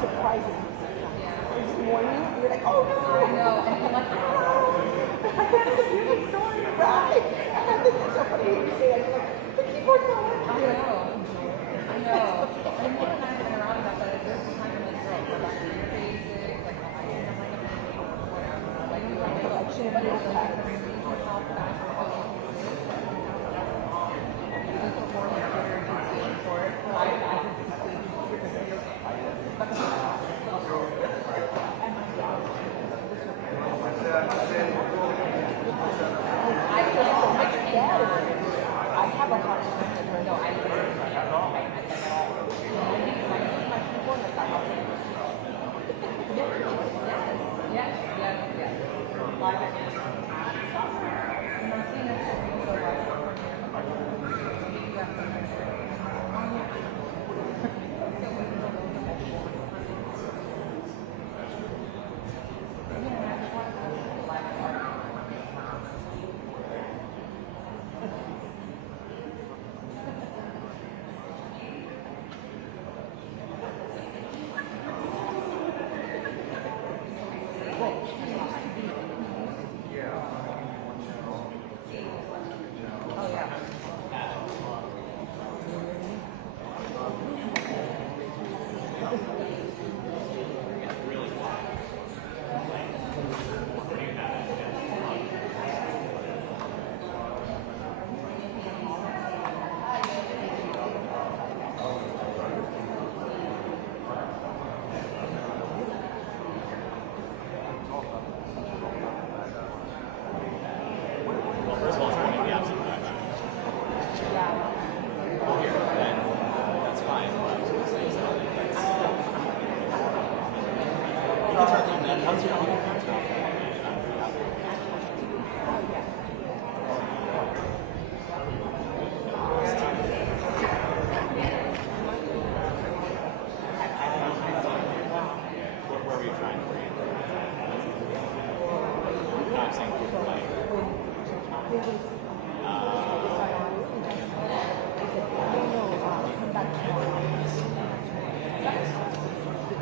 surprises me sometimes. This morning, you're like, oh no! I know, and I'm like, oh! I had this really story, right? I had this, it's so funny when you say that, you're like, the keyboard's not working. I know. And more than I've been around about that, there's a time when like, girl, go back to your basics, like, oh, I think I'm like a baby or whatever. Like, you like, but it's like, yourself back for all you do. You just perform like you're doing for it. I think it's good. I have a hard time with her. No, I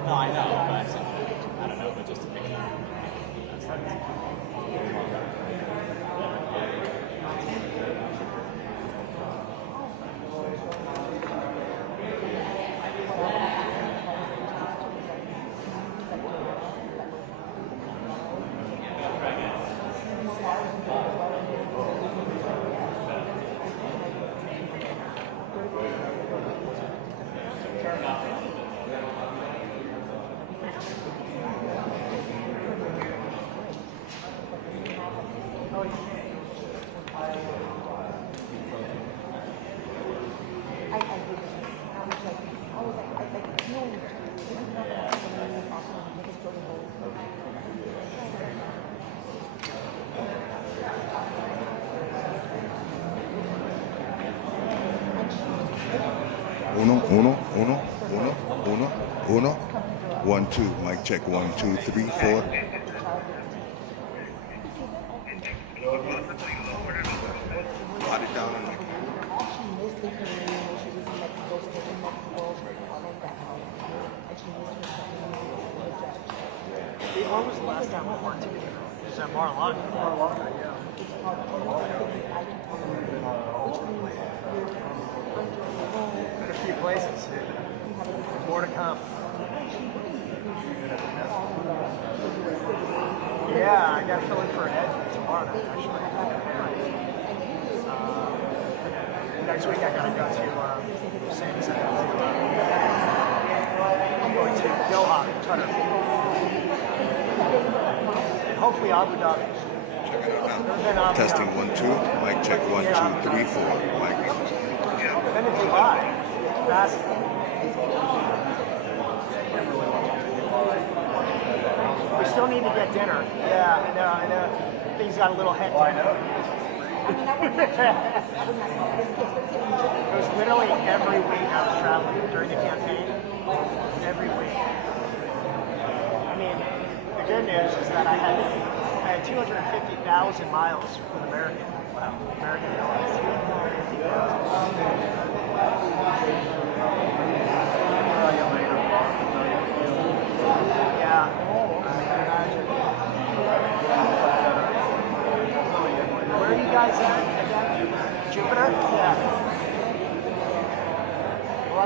No, I know, but I don't know, but just to pick it up. Uno. 1, 2. Mic check. 1, 2, 3, 4. Jot it down. When was the last time we worked together? Is that Mar-a-Lago? Mar-a-Lago, yeah. Been a few places. More to come. Yeah, I got to fill in for Ed tomorrow night, actually. Next week I got to go to San Diego. I'm going to Doha, Qatar. And hopefully Abu Dhabi. Check it out now. Testing 1, 2. Mic check 1, 2, 3, 4. Mic. Then in Dubai. Fast. We still need to get dinner. Yeah, I know. Things got a little hectic. I know. It was literally every week I was traveling during the campaign. Every week. I mean, the good news is that I had 250,000 miles with American. Wow, American Airlines. 250,000.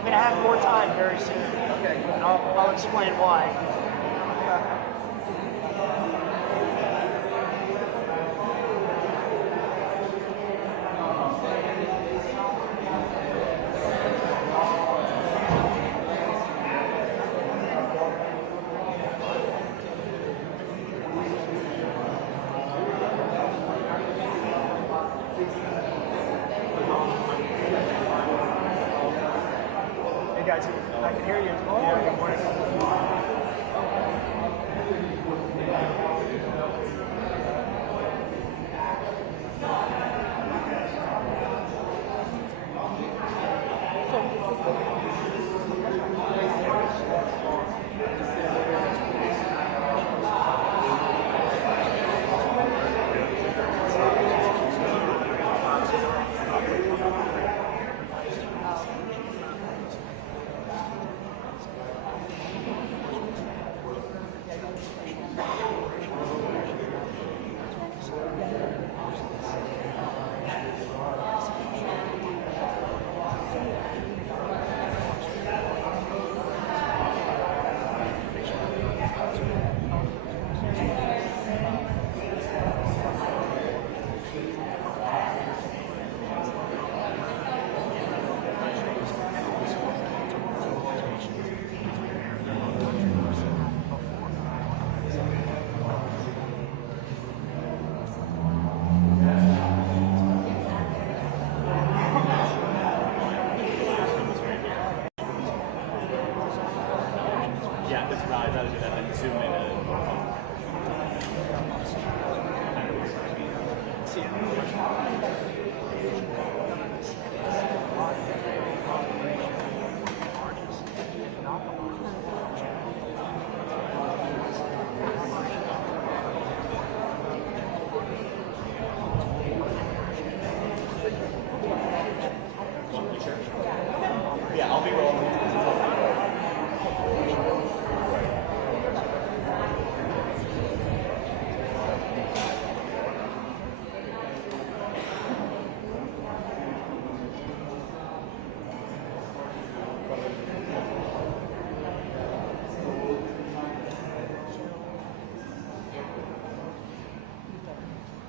I'm going to have more time very soon. Okay. I'll explain why. Hey guys, I can hear you. Yeah, good morning. Yeah, that's right. I'd rather do that than zoom in and yeah, I'll be rolling.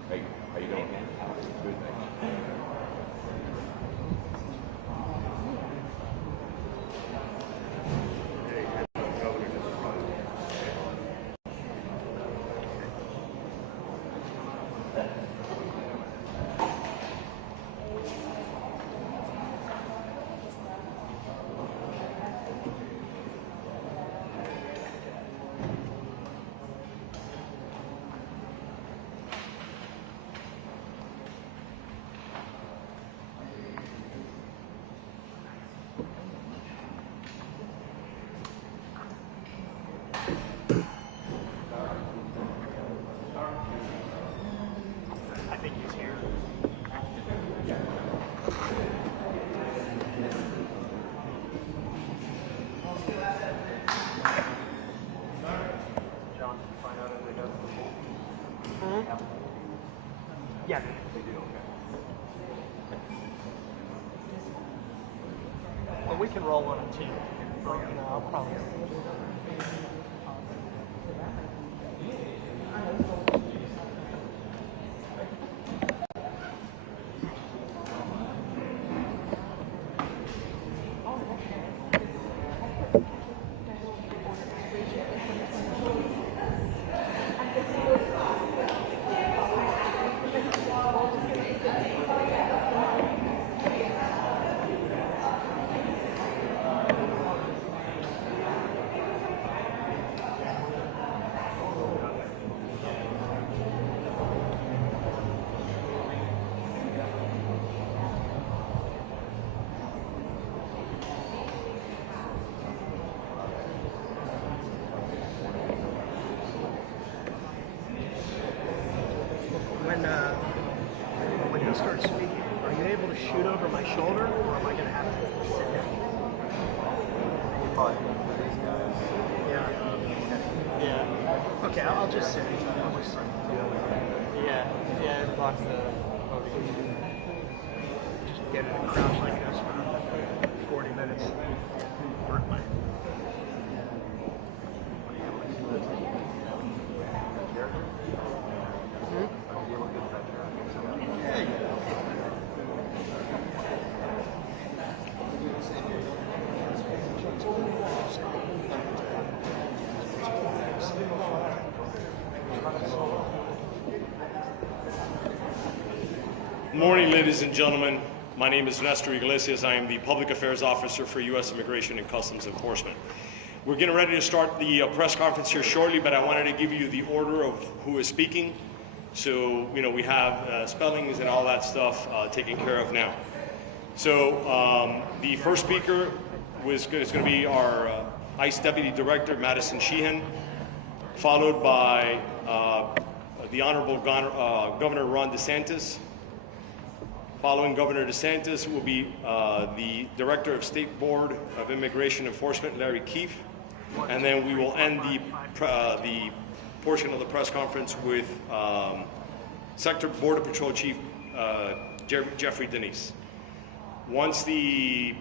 Hey, how you doing? Good, thanks. I think he's here. John, did you find out if they got the Yeah, they do. Okay. Well, we can roll on a team. I'll probably. When he starts speaking, are you able to shoot over my shoulder, or am I going to have to sit down? Yeah. Yeah. Okay, I'll just sit. I'll just sit. Yeah, it blocks the podium. Just get in a crouch like this for 40 minutes. morning, ladies and gentlemen. My name is Nestor Iglesias. I am the Public Affairs Officer for U.S. Immigration and Customs Enforcement. We're getting ready to start the press conference here shortly, but I wanted to give you the order of who is speaking. So, we have spellings and all that stuff taken care of now. So, the first speaker is going to be our ICE Deputy Director, Madison Sheehan, followed by the Honorable Governor Ron DeSantis. Following Governor DeSantis will be the Director of State Board of Immigration Enforcement, Larry Keefe. And then we will end the portion of the press conference with Sector Border Patrol Chief Jeffrey Denise. Once the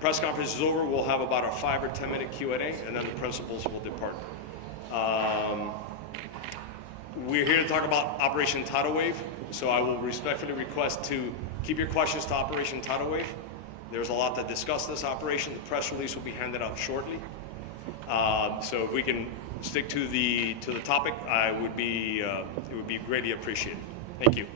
press conference is over, we'll have about a 5 or 10 minute Q&A, and then the principals will depart. We're here to talk about Operation Tidal Wave, so I will respectfully request to keep your questions to Operation Tidal Wave. There's a lot to discuss this operation. The press release will be handed out shortly. So if we can stick to the topic, it would be greatly appreciated. Thank you.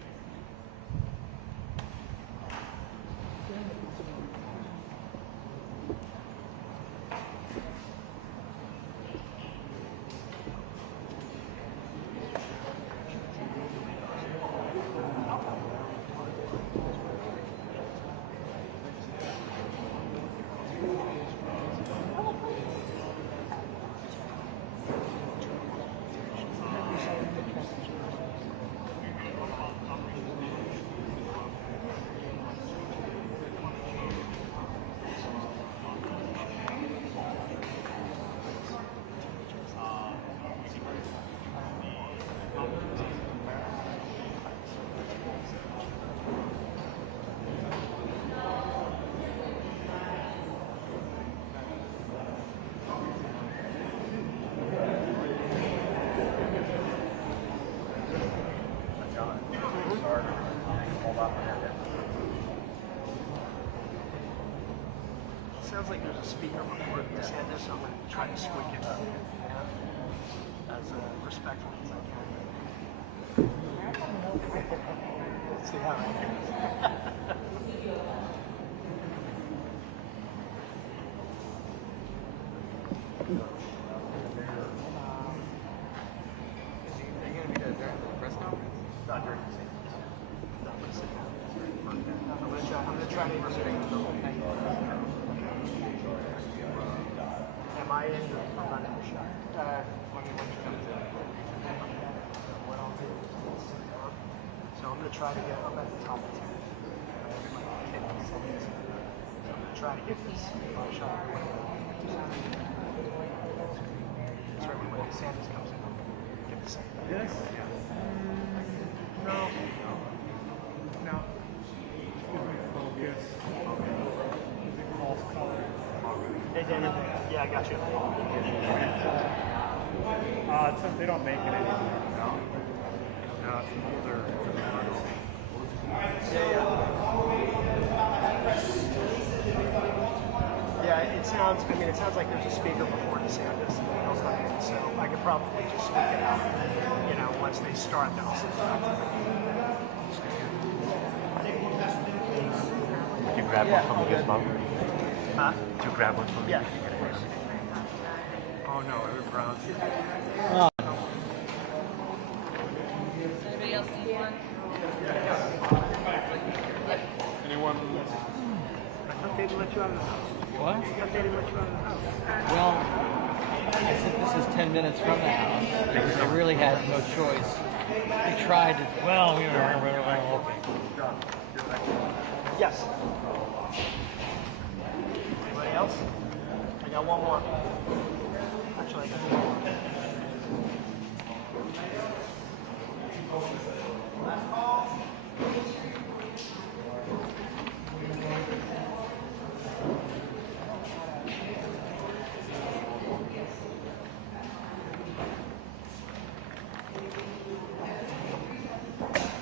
Sounds like there's a speaker before DeSantis, so I'm going to try to squeak it up, as respectful as I can. Let's see how it goes. Is he going to be there during the press conference? Not during DeSantis. Not DeSantis. I'm going to try to restrain the whole thing. Am I in? I'm not in the shot. When you come to what I'll do is, so I'm going to try to get up at the top of 10. I'm going to try to get this shot. Certainly when DeSantis comes in, I'll get the second. Yes? Yeah. No. No. Focus. False color. Hey, Damon. Yeah, I got you. They don't make it anymore. No, it's an older model. Yeah, it sounds like there's a speaker before DeSantis. So I could probably just speak it out. Once they start, then I'll sit down. Did you grab one from the gizmo? Huh? Did you grab one from the Yeah. Oh no, I was browsing. Anybody else need one? Anyone? I thought they'd let you out of the house. What? I thought they'd let you out of the house. Well, I said this is 10 minutes from the house because I really had no choice. I tried to, well, we were open. Yes. Anybody else? I got one more. Actually, I got two more.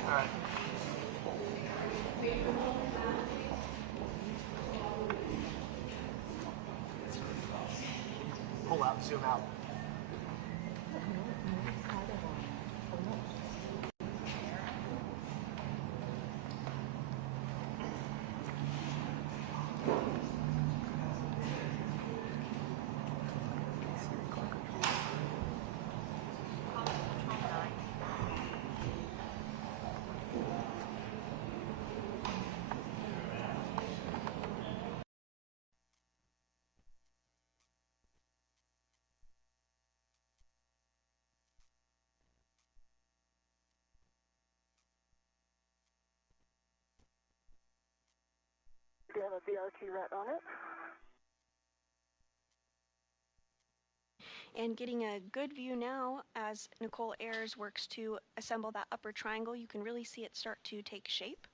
All right. Pull out, zoom out. have a BRT ret on it. And getting a good view now as Nichole Ayers works to assemble that upper triangle, you can really see it start to take shape.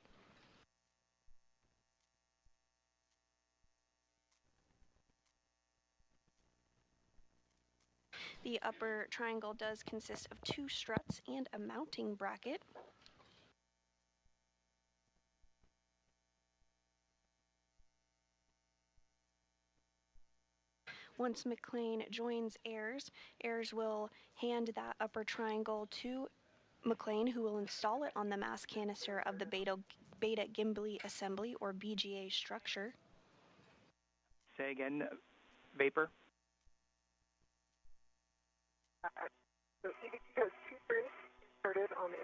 The upper triangle does consist of 2 struts and a mounting bracket. Once McClain joins Ayers, Ayers will hand that upper triangle to McClain, who will install it on the mass canister of the beta gimbly assembly, or BGA structure. Say again, vapor? So EVT has 2 turns started on the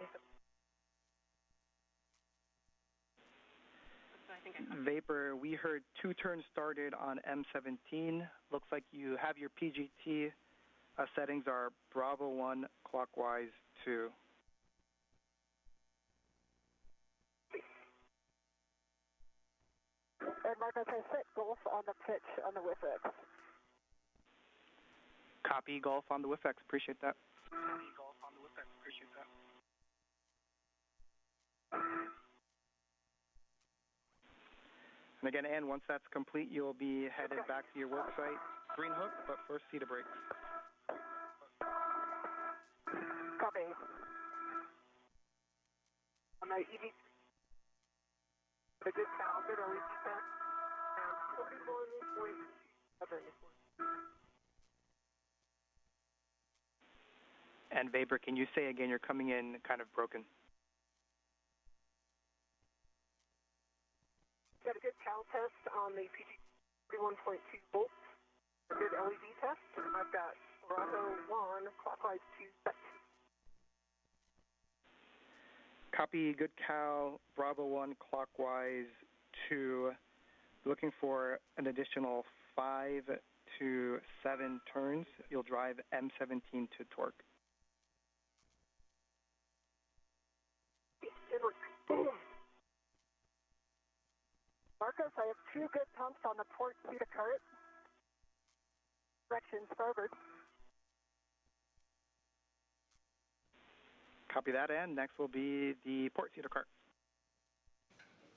Vapor, we heard 2 turns started on M17. Looks like you have your PGT settings are Bravo 1 clockwise 2. And Mark, I set Golf on the pitch on the WIFX. Copy, Golf on the WIFX. Appreciate that. Copy, Golf on the WIFX. Appreciate that. And again, Ann, once that's complete, you'll be headed back to your work site. Green hook, but first seat of brakes. Copy. On my EV, the good count, good LED test, and 41.7. And Vapor, can you say again, you're coming in kind of broken? Got a good cal test on the PG 31.2 volts. A good LED test. I've got Bravo 1 clockwise 2 set. Copy, good Cal, Bravo 1 clockwise 2. Looking for an additional 5 to 7 turns. You'll drive M17 to torque. Marcos, I have 2 good pumps on the port seat of cart. Direction starboard. Copy that, and next will be the port seat of cart.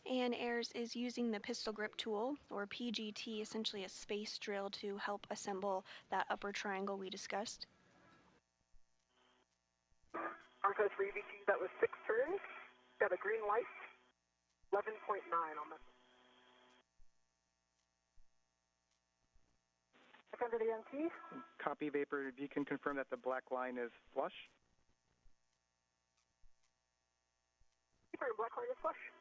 And Ayers is using the pistol grip tool, or PGT, essentially a space drill, to help assemble that upper triangle we discussed. Marcos for EVT, that was 6 turns. Got a green light. 11.9 on this. Under the MT. Copy, Vapor. If you can confirm that the black line is flush. Black line is flush.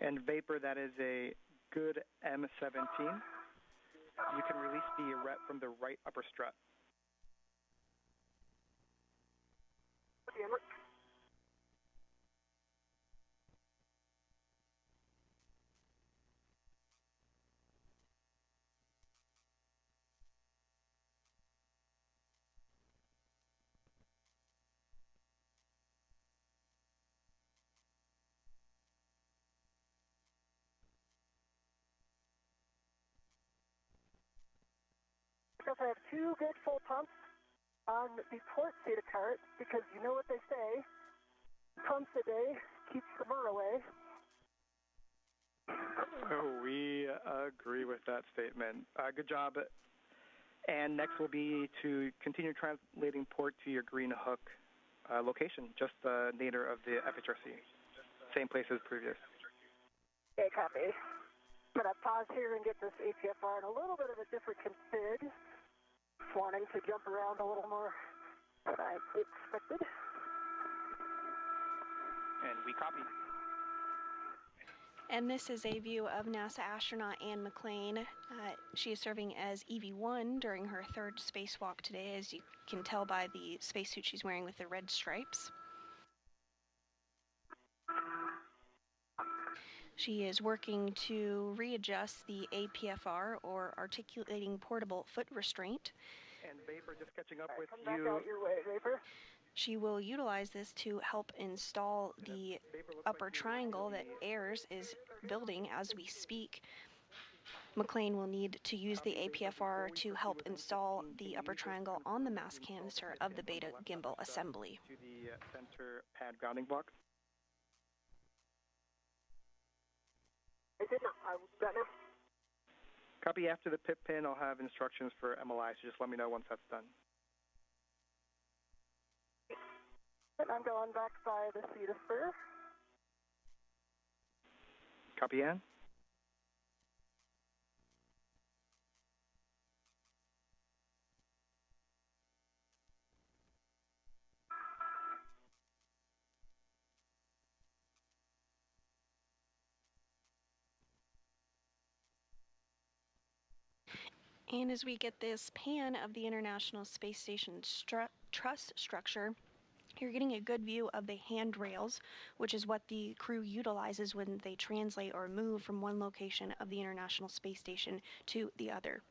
And Vapor, that is a good M17. You can release the ret from the right upper strut. Because I have 2 good full pumps on the port seat of cart, because you know what they say, pumps a day keeps the murder away. Oh, we agree with that statement. Good job. And next will be to continue translating port to your green hook location, just the nadir of the FHRC. Same place as previous. Okay, copy. I'm going to pause here and get this APFR in a little bit of a different config. Just wanting to jump around a little more than I expected. And we copy. And this is a view of NASA astronaut Ann McClain. She is serving as EV1 during her 3rd spacewalk today, as you can tell by the spacesuit she's wearing with the red stripes. She is working to readjust the APFR, or articulating portable foot restraint. And Vapor, just catching up with come you. back out your way, Vapor. She will utilize this to help install the upper triangle that Ayers is building as we speak. McClain will need to use the APFR to help install the upper triangle on the mass canister of the Beta gimbal assembly. To the center pad grounding block. I did not. I got now. Copy. After the pip pin, I'll have instructions for MLI, so just let me know once that's done. And I'm going back by the seat of spur. Copy, Ann. And as we get this pan of the International Space Station truss structure, you're getting a good view of the handrails, which is what the crew utilizes when they translate or move from one location of the International Space Station to the other.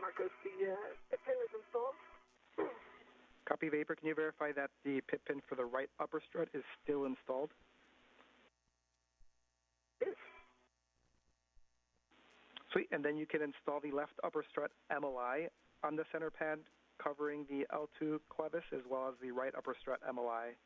Marcos, the pip pin is installed. Copy, Vapor. Can you verify that the pip pin for the right upper strut is still installed? Yes. Sweet. And then you can install the left upper strut MLI on the center pad covering the L2 clevis as well as the right upper strut MLI.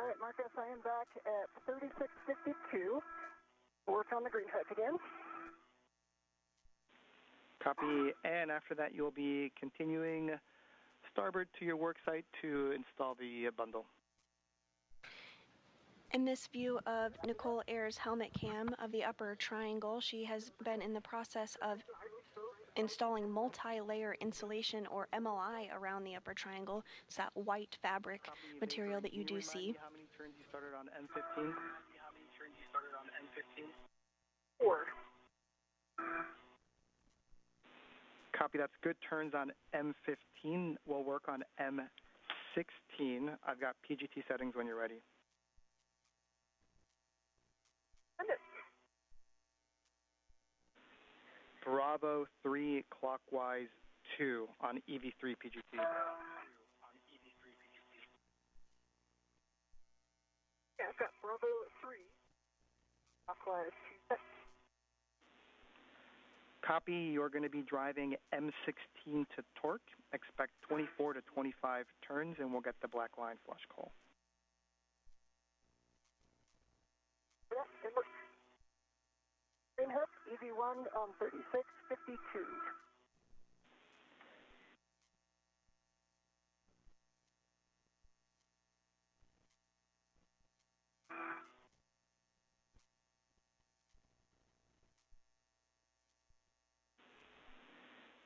All right, Marcus, I am back at 3652. Work on the green hook again. Copy. And after that, you'll be continuing starboard to your work site to install the bundle. In this view of Nichole Ayers' helmet cam of the upper triangle, she has been in the process of installing multi-layer insulation or MLI around the upper triangle. It's that white fabric material that you do see. How many turns you started on M15? 4. Copy. That's good turns on M15. We'll work on M16. I've got PGT settings when you're ready. Bravo 3 clockwise 2 on EV3 PGT. Yeah, I've got Bravo 3. Clockwise 2. Copy. You're going to be driving M16 to torque. Expect 24 to 25 turns, and we'll get the black line flush call. Green hook, EV1 on 3652.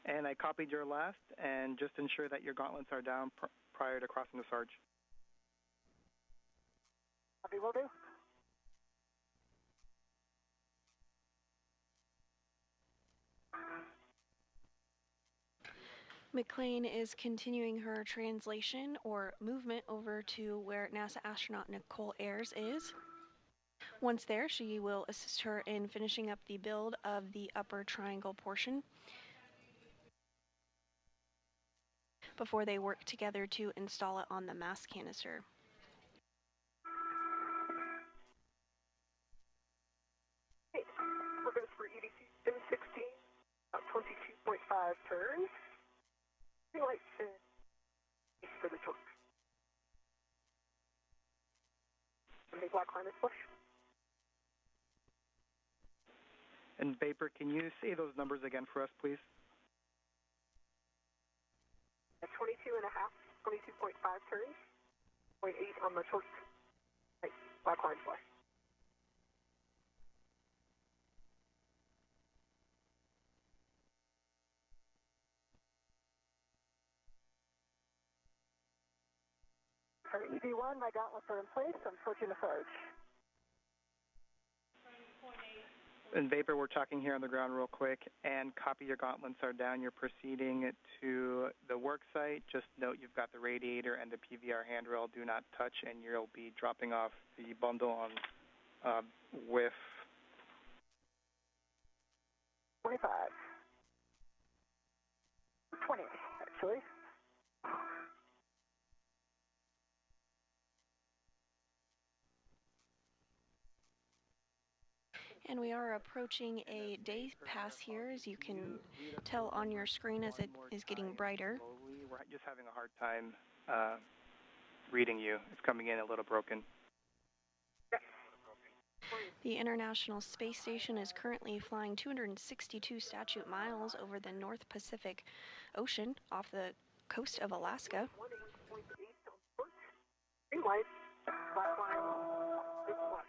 And I copied your last, and just ensure that your gauntlets are down prior to crossing the Sarge. Copy, will do. McClain is continuing her translation or movement over to where NASA astronaut Nichole Ayers is. Once there, she will assist her in finishing up the build of the upper triangle portion before they work together to install it on the mass canister. We're good for EDC M16, about 20 black line is push. And Vapor, can you say those numbers again for us, please? At 22.5, 22.5 turns, 0.8 on the short. Right, black line flush. For EV1, my gauntlets are in place. I'm switching to Sarge. And Vapor, we're talking here on the ground real quick, and copy your gauntlets are down. You're proceeding to the work site. Just note you've got the radiator and the PVR handrail. Do not touch, and you'll be dropping off the bundle on with 25. 20, actually. And we are approaching a day pass here, as you can tell on your screen as it is getting brighter. Slowly. We're just having a hard time reading you. It's coming in a little broken. The International Space Station is currently flying 262 statute miles over the North Pacific Ocean off the coast of Alaska. Green light, black line, big flush.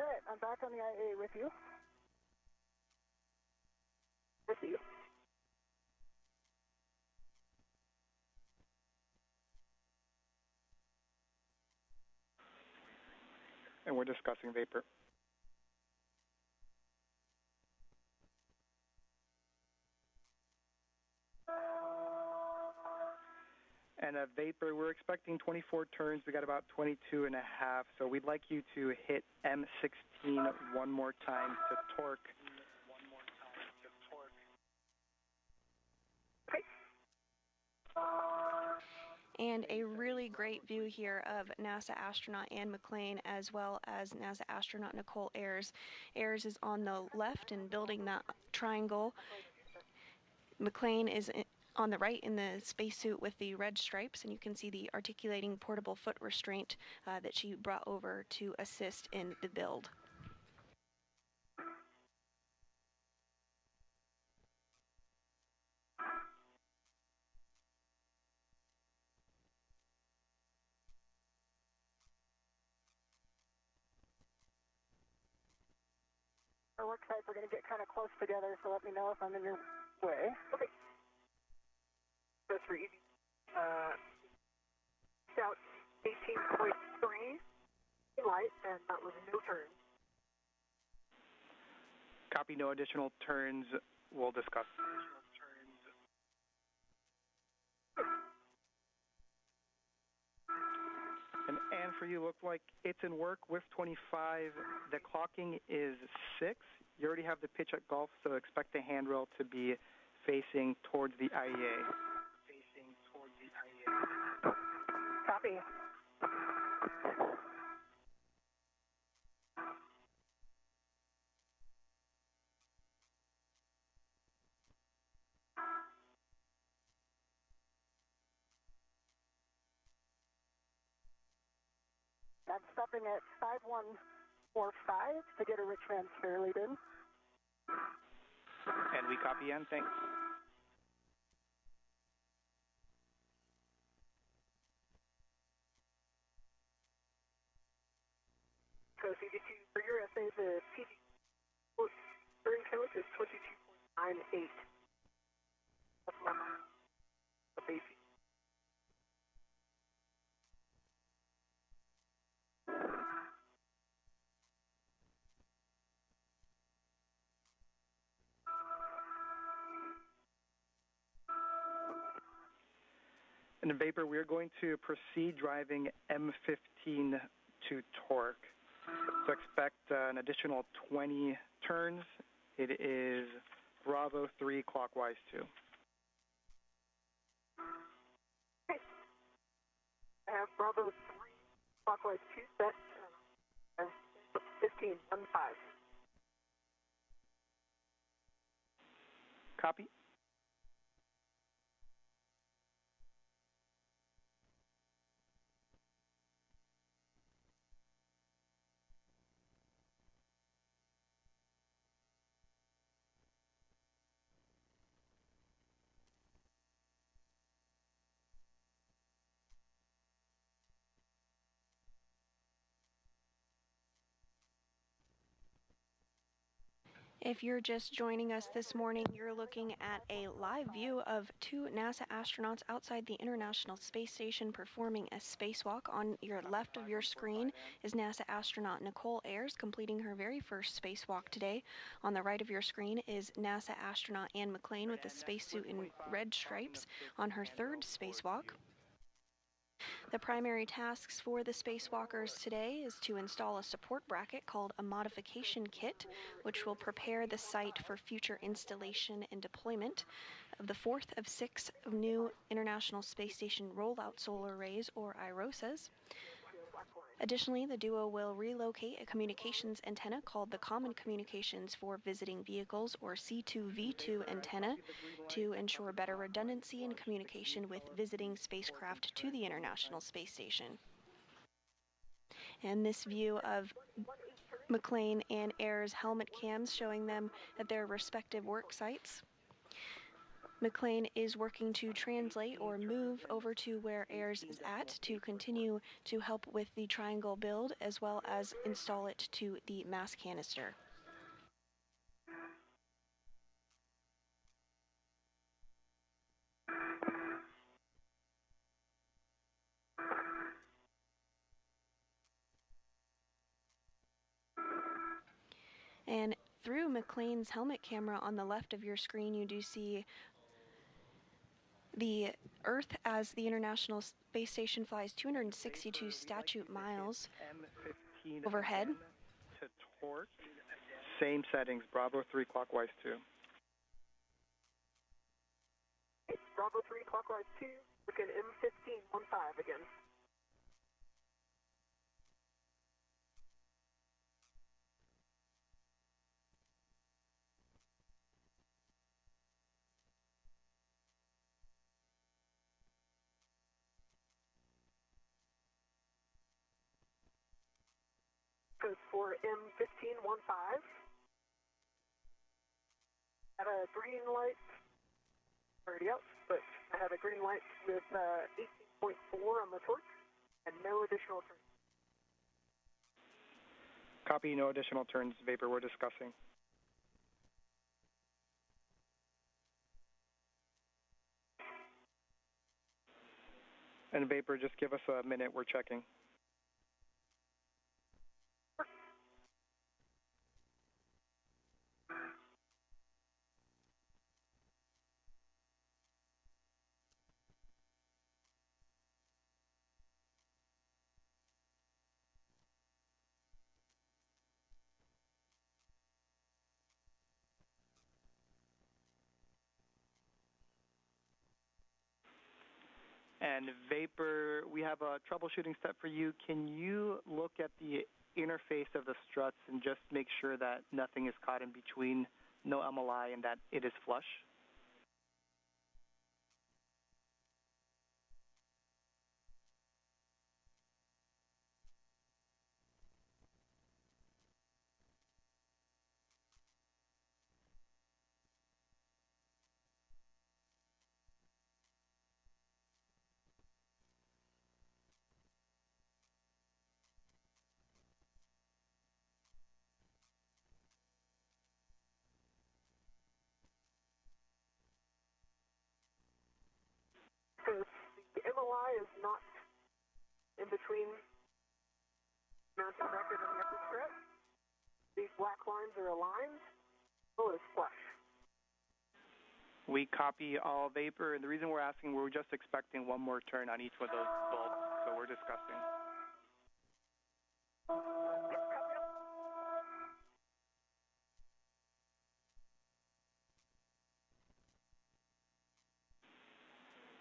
All right, I'm back on the IA with you. With you. And we're discussing Vapor. And Vapor, we're expecting 24 turns. We got about 22 and a half. So we'd like you to hit M16 one more time to torque. And a really great view here of NASA astronaut Ann McClain, as well as NASA astronaut Nichole Ayers. Ayers is on the left and building that triangle. McClain is on the right in the spacesuit with the red stripes, and you can see the articulating portable foot restraint that she brought over to assist in the build. Our work sites are going to get kind of close together, so let me know if I'm in your way. Okay. That's for easy. Scout 18.3 light, and that was no turn. Copy, no additional turns. We'll discuss. And for you, look like it's in work with 25. The clocking is 6. You already have the pitch at golf, so expect the handrail to be facing towards the IEA. Copy. I'm stopping at 5145 to get a rich man's fair lead in. And we copy in. Thanks. So CD2 for your essay, the PD during coach is 22.98. That's the basic. And in Vapor, we're going to proceed driving M15 to torque. So expect an additional 20 turns. It is Bravo 3 clockwise 2. Okay. I have Bravo 3 clockwise 2 set. M1515. Copy. If you're just joining us this morning, you're looking at a live view of two NASA astronauts outside the International Space Station performing a spacewalk. On your left of your screen is NASA astronaut Nichole Ayers completing her very first spacewalk today. On the right of your screen is NASA astronaut McClain with the spacesuit in red stripes on her third spacewalk. The primary tasks for the spacewalkers today is to install a support bracket called a modification kit, which will prepare the site for future installation and deployment of the fourth of 6 new International Space Station rollout solar arrays, or IROSAs. Additionally, the duo will relocate a communications antenna called the Common Communications for Visiting Vehicles, or C2V2 antenna, to ensure better redundancy in communication with visiting spacecraft to the International Space Station. And this view of McClain and Ayers' helmet cams showing them at their respective work sites. McClain is working to translate or move over to where Ayers is at to continue to help with the triangle build as well as install it to the mass canister. And through McClain's helmet camera on the left of your screen, you do see the Earth as the International Space Station flies 262 statute miles overhead. To torque. Same settings, Bravo 3 clockwise 2. Bravo 3 clockwise 2, looking M1515 again. Goes for M1515. Have a green light already up, but I have a green light with 18.4 on the torque and no additional turns. Copy, no additional turns, Vapor, we're discussing. And Vapor, just give us a minute, we're checking. And Vapor, we have a troubleshooting step for you. Can you look at the interface of the struts and just make sure that nothing is caught in between, no MLI, and that it is flush? Because the MLI is not in between mounting bracket and the upper strut. These black lines are aligned. Oh, it's flush. We copy all Vapor, and the reason we're asking, we're just expecting one more turn on each of those bulbs, so we're discussing.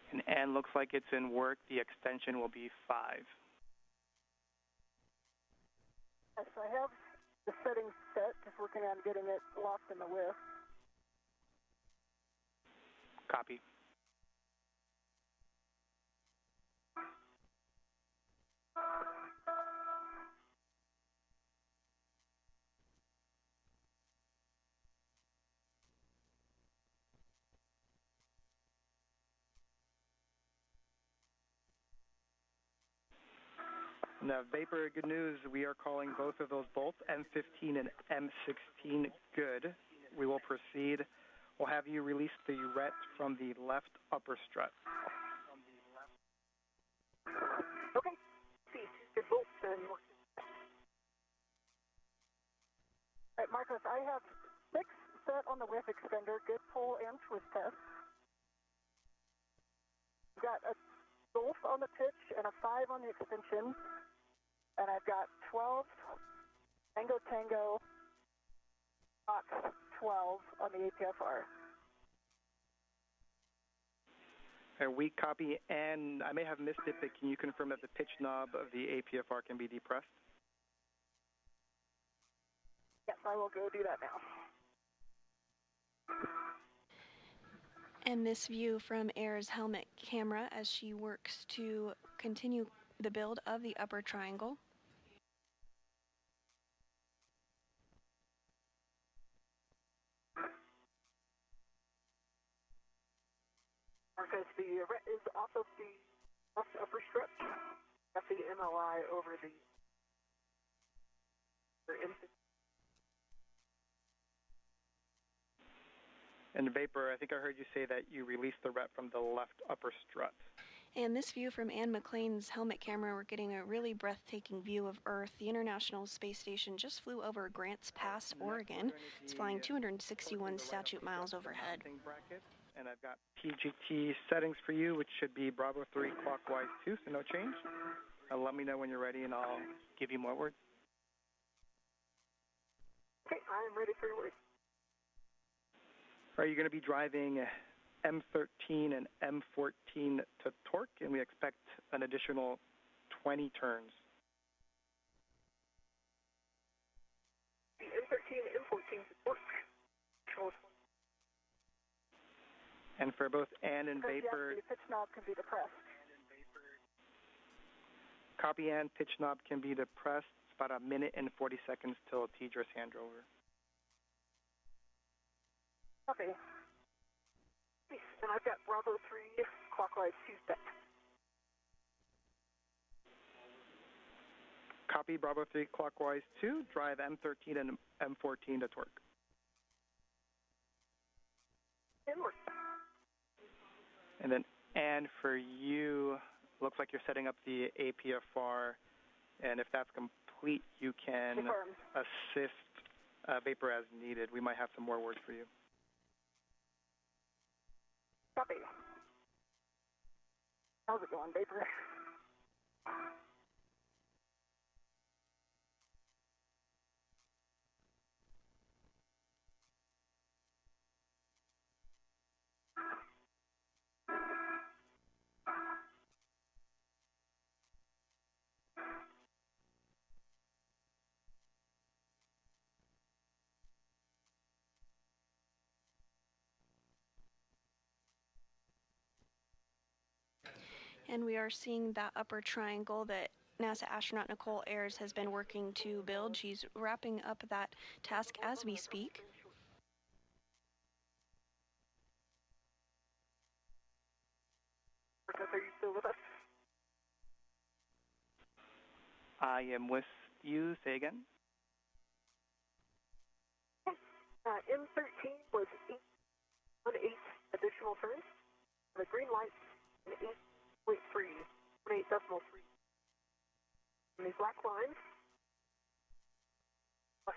And N looks like it's in work. The extension will be 5. Yes, I have the settings set, just working on getting it locked in the whiff. Copy. Now, Vapor, good news. We are calling both of those bolts, M15 and M16, good. We will proceed. We'll have you release the ret from the left upper strut. Okay. See, good bolts and all right, Marcus, I have 6 set on the whiff extender, good pull and twist test. I've got a golf on the pitch and a 5 on the extension. And I've got 12 Tango, Fox 12 on the APFR. We copy, and I may have missed it, but can you confirm that the pitch knob of the APFR can be depressed? Yes, I will go do that now. And this view from Ayers' helmet camera as she works to continue the build of the upper triangle. Marcus, the ret is off of the left upper strut. Got the MLI over the And Vapor, I think I heard you say that you released the ret from the left upper strut. And this view from McClain's helmet camera, we're getting a really breathtaking view of Earth. The International Space Station just flew over Grants Pass, Oregon. It's flying 261 statute miles overhead. And I've got PGT settings for you, which should be Bravo 3 clockwise 2, so no change. Let me know when you're ready, and I'll give you more words. Okay, I am ready for your words. Are you going to be driving M13 and M14 to torque, and we expect an additional 20 turns. The M13 and M14 to torque. And for both Ann and Vapor, the pitch knob can be depressed. copy and pitch knob can be depressed. It's about a minute and 40 seconds till TDRS handover. Copy. And I've got Bravo 3 clockwise 2 set. Copy Bravo 3 clockwise 2, drive M13 and M14 to torque. Inward. And then, and for you, looks like you're setting up the APFR, and if that's complete, you can Confirmed. assist Vapor as needed. We might have some more words for you. Copy. How's it going, Vapor? And we are seeing that upper triangle that NASA astronaut Nichole Ayers has been working to build. She's wrapping up that task as we speak. Are you still with us? I am with you. Say again. M13 was 8 additional turns. The green light an 8.3, 8.3. And these black lines. Flush.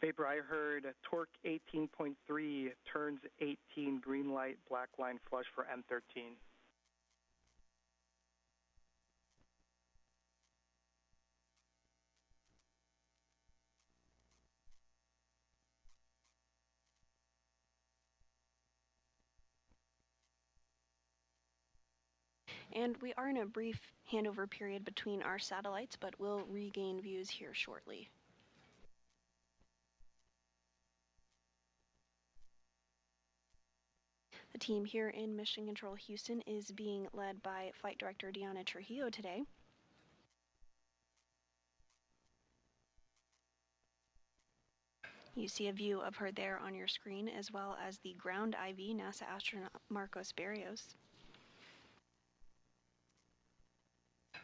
Vapor, I heard torque 18.3, turns 18, green light, black line flush for M13. And we are in a brief handover period between our satellites, but we'll regain views here shortly. The team here in Mission Control Houston is being led by Flight Director Deanna Trujillo today. You see a view of her there on your screen, as well as the ground IV, NASA astronaut Marcos Berrios.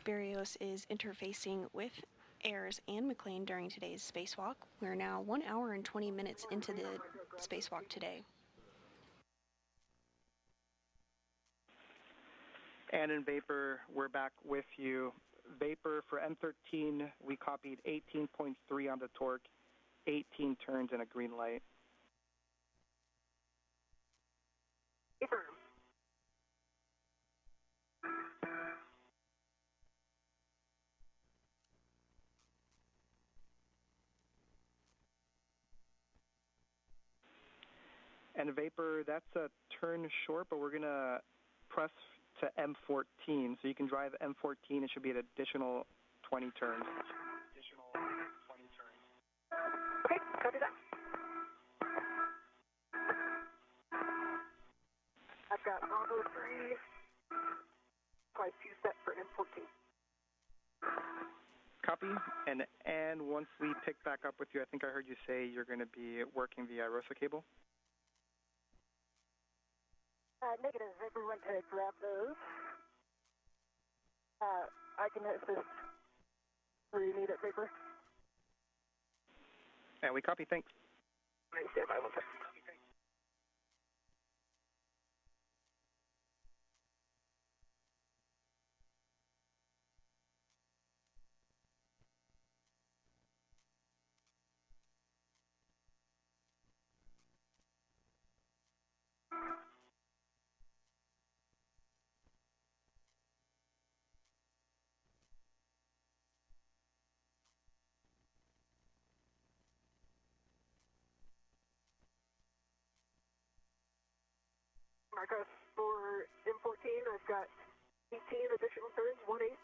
Berrios is interfacing with Ayers and McClain during today's spacewalk. We're now 1 hour and 20 minutes into the spacewalk today. And in Vapor, we're back with you. Vapor for M13, we copied 18.3 on the torque, 18 turns and a green light. Vapor. And Vapor, that's a turn short, but we're going to press to M14. So you can drive M14. It should be an additional 20 turns. Okay, copy that. I've got Bravo 3, twice 2 set for M14. Copy. And once we pick back up with you, I think I heard you say you're going to be working the ROSA cable. Negative. Vapor went to grab those. I can assist where you need it, Vapor. And we copy. Thanks. Stand by 1 second. Marcos, for M14, I've got 18 additional turns, 1/8,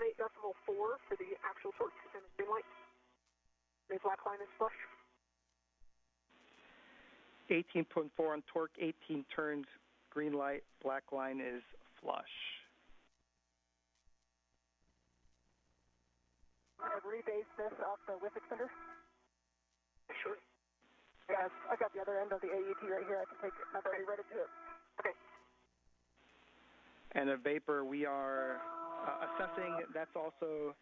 8.4 for the actual torque and the green light. The black line is flush. 18.4 on torque, 18 turns, green light, black line is flush. I've rebased this off the WIF extender. Sure. Yeah, I've got the other end of the AET right here. I can take it. I've already read it to it. Okay. And a Vapor, we are assessing. That's also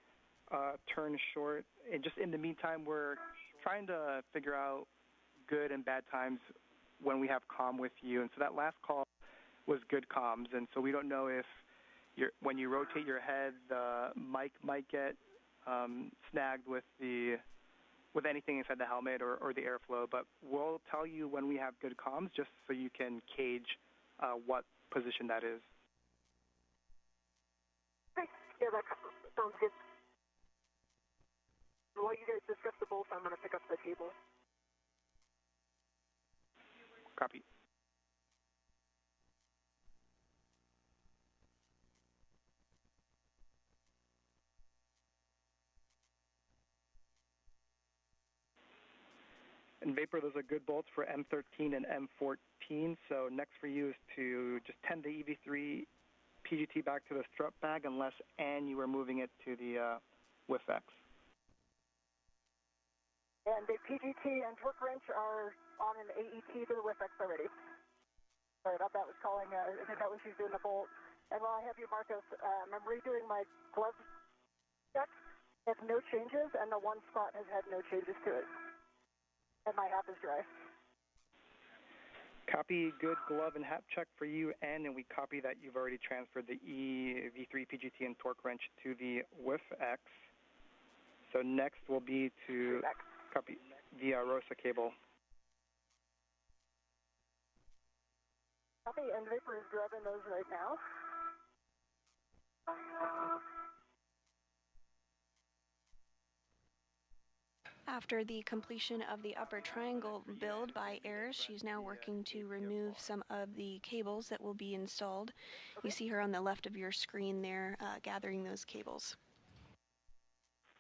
turn short. And just in the meantime, we're trying to figure out good and bad times when we have comm with you. And so that last call was good comms. And so we don't know if when you rotate your head, the mic might get snagged with anything inside the helmet or the airflow. But we'll tell you when we have good comms, just so you can gauge what position that is. Okay. Yeah, that sounds good. While you guys discuss the bolts, I'm going to pick up the cable. Copy. And Vapor, those are good bolts for M13 and M14. So next for you is to just tend the EV3 PGT back to the strut bag unless you are moving it to the WIF-X. And the PGT and torque wrench are on an AET to the WIF-X already. Sorry about that. Was calling. I think that was she's doing the bolt. And while I have you, Marcos, I'm redoing my glove check. It's no changes, and the one spot has had no changes to it. And my hat is dry. Copy. Good glove and hat check for you, and we copy that you've already transferred the EV3 PGT and torque wrench to the WIF-X. So next will be to copy the ROSA cable. Copy, and Vapor is grabbing those right now. After the completion of the upper triangle build by Ayers, she's now working to remove some of the cables that will be installed. You see her on the left of your screen there, gathering those cables.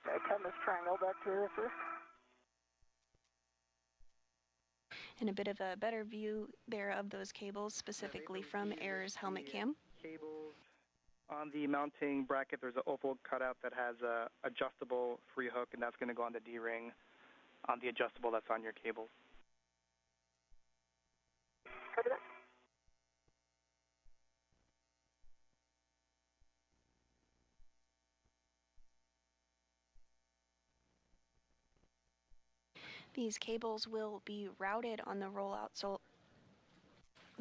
Okay, cut this triangle back to here first. And a bit of a better view there of those cables, specifically from Ayers helmet cam. Cables on the mounting bracket, there's an oval cutout that has a adjustable free hook, and that's going to go on the D-ring on the adjustable that's on your cable. Copy that. These cables will be routed on the rollout, so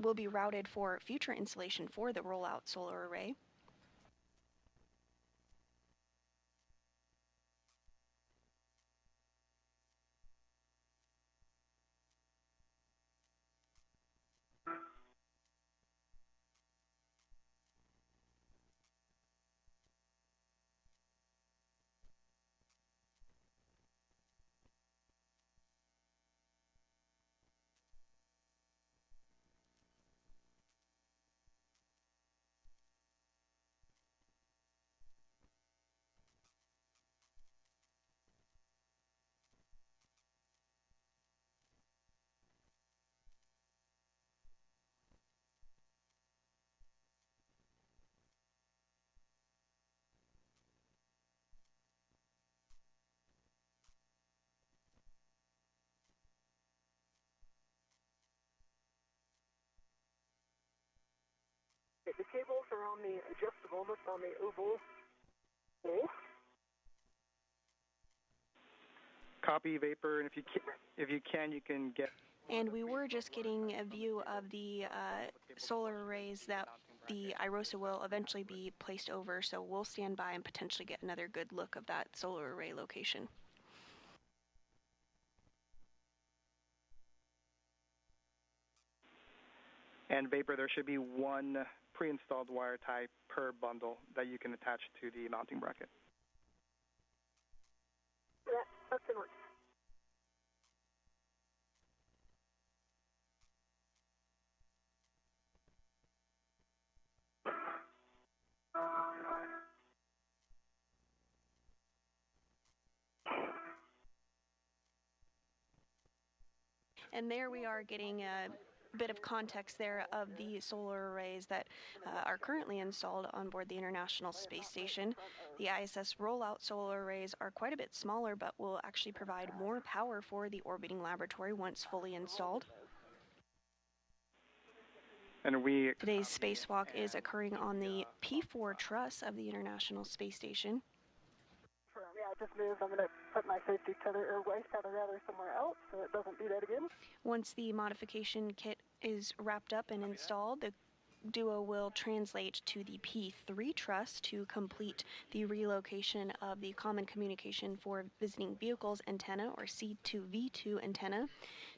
will be routed for future installation for the rollout solar array. Okay, the cables are on the adjustable, that's on the oval hole. Copy, Vapor, and if you can, you can get... And we were just getting a view of the solar arrays that the IROSA will eventually be placed over, so we'll stand by and potentially get another good look of that solar array location. And Vapor, there should be one pre-installed wire tie per bundle that you can attach to the mounting bracket. Yeah, that's in order. And there we are getting a bit of context there of the solar arrays that are currently installed on board the International Space Station. The ISS rollout solar arrays are quite a bit smaller, but will actually provide more power for the orbiting laboratory once fully installed. And Today's spacewalk is occurring on the P4 truss of the International Space Station. Yeah, I just moved. I'm going to put my safety tether, or waist tether rather, somewhere else so it doesn't do that again. Once the modification kit is wrapped up and installed, the duo will translate to the P3 truss to complete the relocation of the Common Communication for Visiting Vehicles antenna, or C2V2 antenna,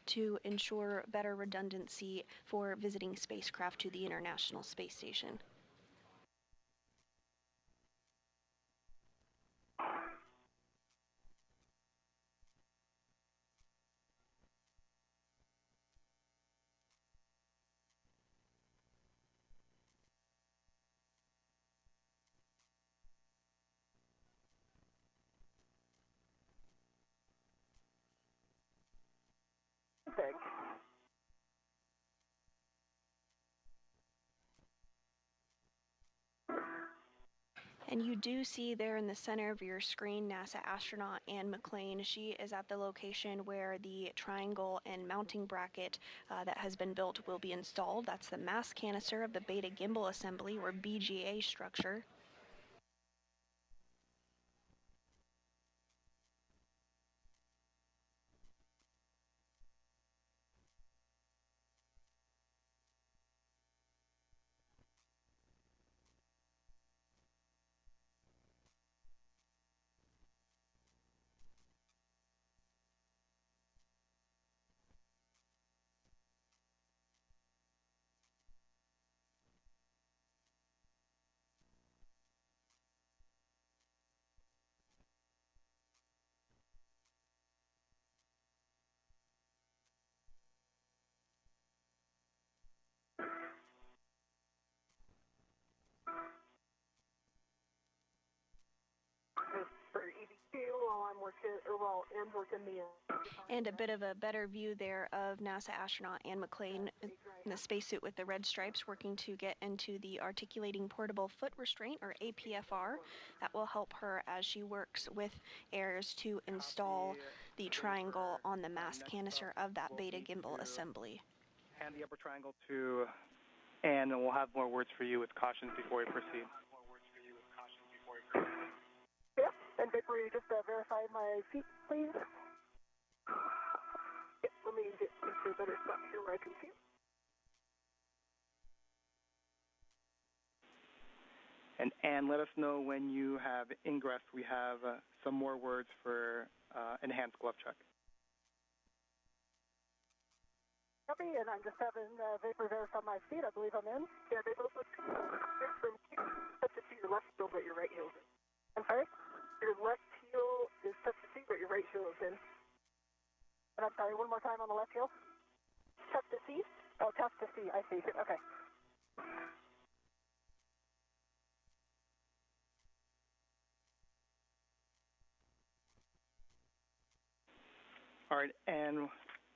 to ensure better redundancy for visiting spacecraft to the International Space Station. Big. And you do see there in the center of your screen NASA astronaut Anne McClain. She is at the location where the triangle and mounting bracket that has been built will be installed. That's the mass canister of the Beta Gimbal Assembly, or BGA structure. work in the And a bit of a better view there of NASA astronaut Ann McClain in the spacesuit with the red stripes working to get into the articulating portable foot restraint, or APFR. That will help her as she works with Ayers to install the triangle on the mass canister of that beta gimbal assembly. Hand the upper triangle to Ann, and we'll have more words for you with cautions before we proceed. Yeah, and before you just verify my feet, please. Yeah, let me get into a better spot here where I can see. And Ann, let us know when you have ingress. We have some more words for enhanced glove check. Copy, and I'm just having Vapor verify my feet. I believe I'm in. Yeah, they both look from touch to see your left heel, but your right heel is in. I'm sorry? Your left heel is touch to see, but your right heel is in. And I'm sorry, one more time on the left heel. Touch to see? Oh, touch to see. I see. Okay. All right, and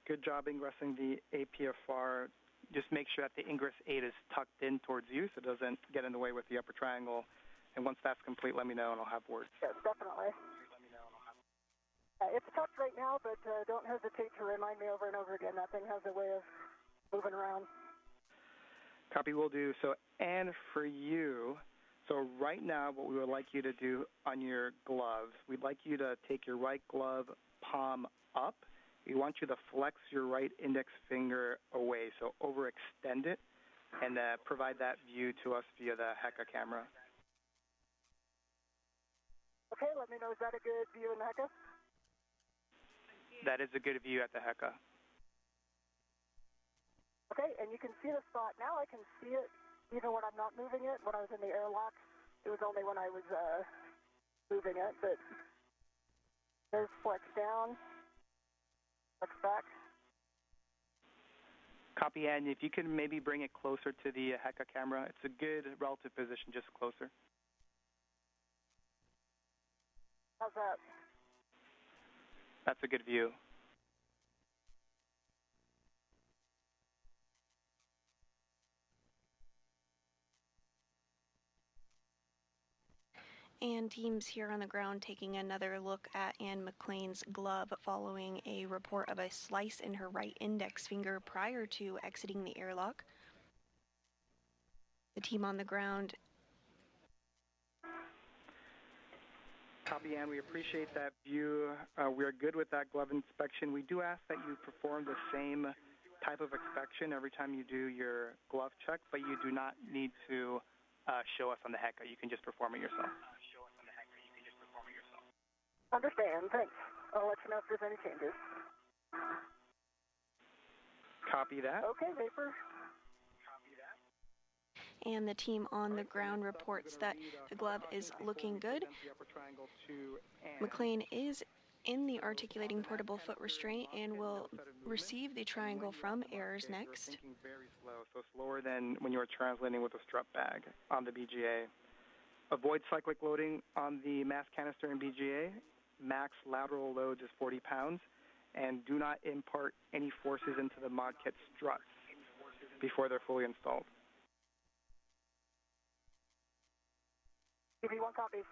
good job ingressing the APFR. Just make sure that the ingress 8 is tucked in towards you so it doesn't get in the way with the upper triangle. And once that's complete, let me know and I'll have words. Yes, definitely. It's tucked right now, but don't hesitate to remind me over and over again. That thing has a way of moving around. Copy, will do. So, and for you, so right now what we would like you to do on your gloves, we'd like you to take your right glove palm up. We want you to flex your right index finger away, so overextend it, and provide that view to us via the HECA camera. Okay, let me know, is that a good view in the HECA? That is a good view at the HECA. Okay, and you can see the spot. Now I can see it even when I'm not moving it. When I was in the airlock, it was only when I was moving it, but there's flex down. Flex back. Copy, and if you can maybe bring it closer to the HECA camera. It's a good relative position, just closer. How's that? That's a good view. And teams here on the ground taking another look at Ann McClain's glove following a report of a slice in her right index finger prior to exiting the airlock. The team on the ground. Copy, Ann. We appreciate that view. We are good with that glove inspection. We do ask that you perform the same type of inspection every time you do your glove check, but you do not need to show us on the HECA. You can just perform it yourself. Understand, thanks. I'll let you know if there's any changes. Copy that. Okay, Vapor. And the team on the ground reports that the glove is looking good. McClain is in the articulating portable foot restraint and will receive the triangle from Ayers next. Thinking very slow, so slower than when you are translating with a strut bag on the BGA. Avoid cyclic loading on the mass canister in BGA. Max lateral loads is 40 pounds. And do not impart any forces into the mod kit struts before they're fully installed. Give me one copy.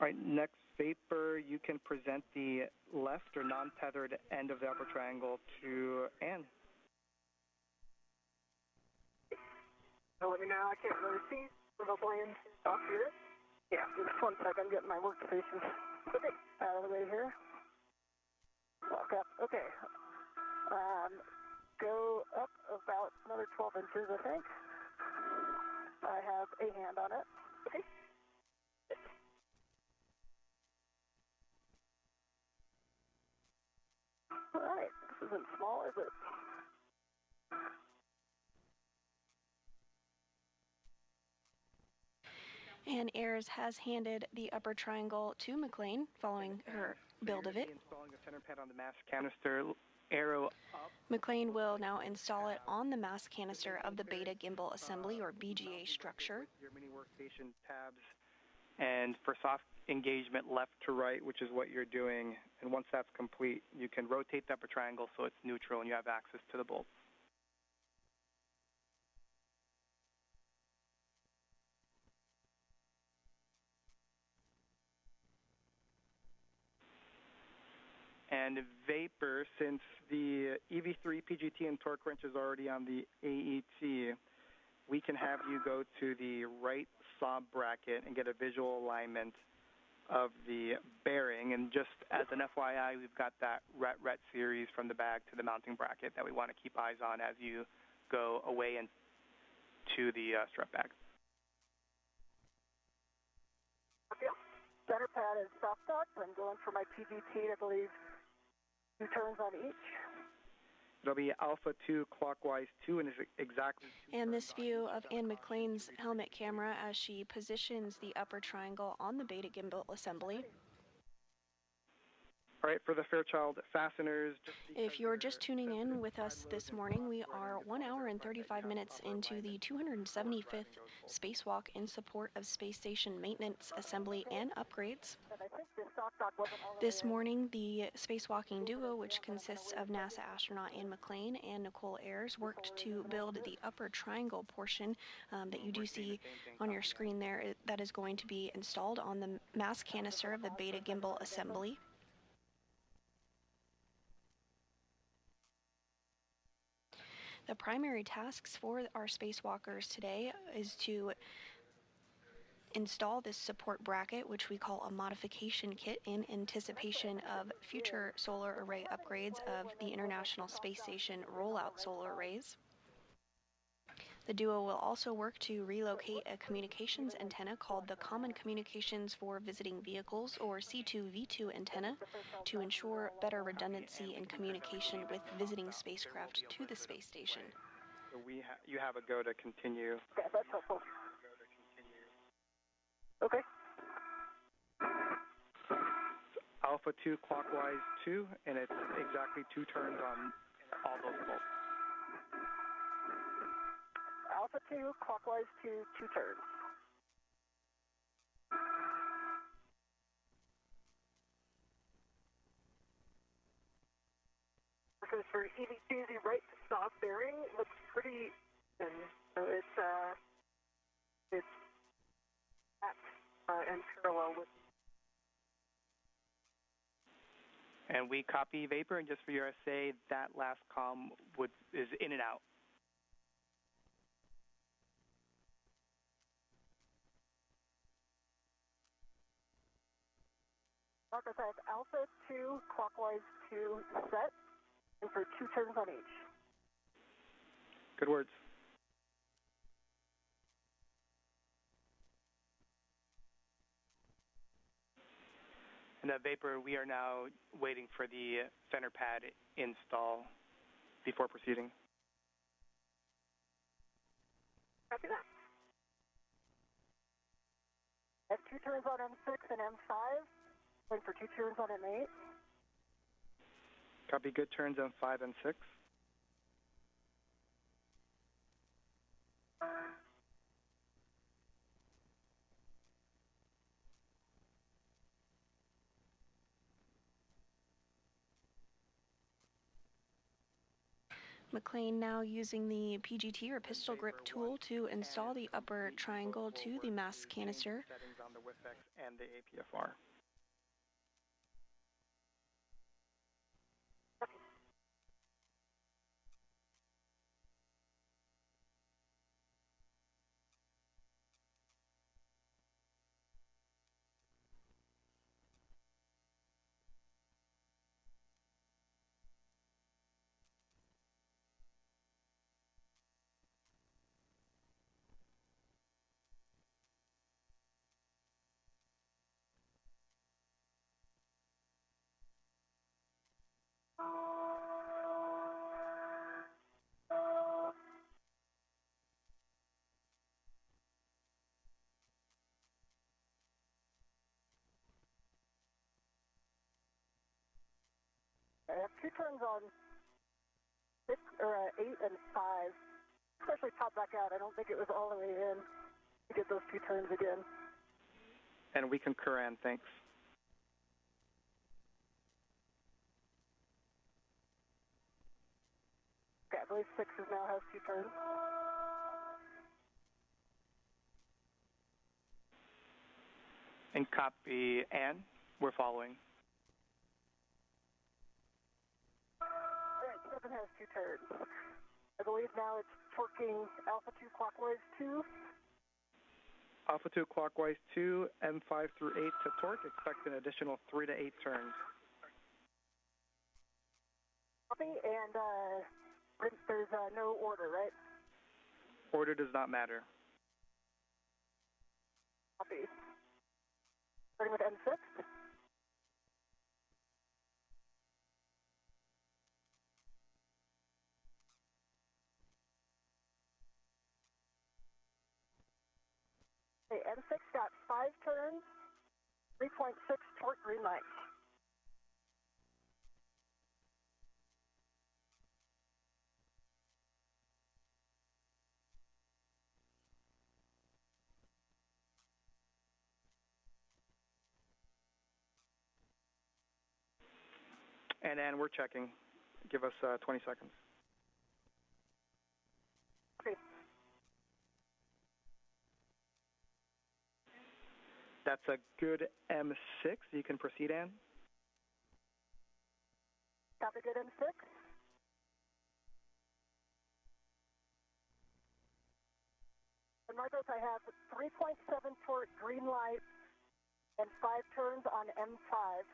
All right, next Vapor, you can present the left or non-tethered end of the upper triangle to Ann. So let me know, I can't really see. We'll go in off here. Yeah, just one second, I'm getting my workstation. Okay, out of the way here. Walk up, okay. Go up about another 12 inches, I think. I have a hand on it. Okay. All right, this isn't small, is it? And Ayers has handed the upper triangle to McClain following her build of it. Installing the center pad on the mass canister, arrow up. McClain will now install it on the mass canister of the beta gimbal assembly, or BGA structure. Your mini workstation tabs And for soft engagement left to right, which is what you're doing, and once that's complete, you can rotate the upper triangle so it's neutral and you have access to the bolts. And Vapor, since the EV3 PGT and torque wrench is already on the AET, we can have you go to the right saw bracket and get a visual alignment of the bearing. And just as an FYI, we've got that RET series from the bag to the mounting bracket that we want to keep eyes on as you go away and to the strut bag. Center pad is soft duct. I'm going for my PGT, I believe 2 turns on each. It'll be alpha 2 clockwise 2 and is exactly 2 And this view of Ann McClain's helmet camera as she positions the upper triangle on the beta gimbal assembly. All right, for the Fairchild fasteners. If you're just tuning in with us this morning, we are 1 hour and 35 minutes into the 275th Spacewalk in support of space station maintenance, assembly, and upgrades. This morning, the spacewalking duo, which consists of NASA astronaut Ann McClain and Nichole Ayers, worked to build the upper triangle portion that you do see on your screen there that is going to be installed on the mass canister of the beta gimbal assembly. The primary tasks for our spacewalkers today is to install this support bracket, which we call a modification kit, in anticipation of future solar array upgrades of the International Space Station rollout solar arrays. The duo will also work to relocate a communications antenna called the Common Communications for Visiting Vehicles, or C2V2 antenna, to ensure better redundancy in communication with visiting spacecraft to the space station. So you have a go to continue. Okay, that's helpful. Okay. Alpha 2 clockwise 2, and it's exactly 2 turns on all those bolts. Alpha 2 clockwise 2, 2 turns. Because for EV2, the right stop bearing looks pretty thin. So it's at and parallel with. And we copy Vapor, and just for your SA, that last column is in and out. Mark, I have Alpha 2 clockwise 2 set, and for 2 turns on each. Good words. And Vapor, we are now waiting for the center pad install before proceeding. Copy that. I have 2 turns on M6 and M5, and for 2 turns on M8. Copy, good turns on 5 and 6. McClain now using the PGT or pistol grip tool to install the upper triangle to the mass canister. Settings on the WIFX and the APFR. I have 2 turns on 8 and 5, especially top back out. I don't think it was all the way in to get those 2 turns again. And we concur, Ann. Thanks. Okay, I believe 6 now has 2 turns. And copy, Ann. We're following. All right, 7 has 2 turns. I believe now it's torquing Alpha 2 clockwise 2. Alpha 2 clockwise 2, M5 through 8 to torque. Expect an additional 3 to 8 turns. Copy, and there's no order, right? Order does not matter. Copy. Starting with M6. Okay, M6 got 5 turns, 3.6 torque, green light. And Ann, we're checking. Give us 20 seconds. Okay. That's a good M6. You can proceed, Ann. Copy, good M6. And Marcos, I have 3.7 torque, green light, and 5 turns on M5.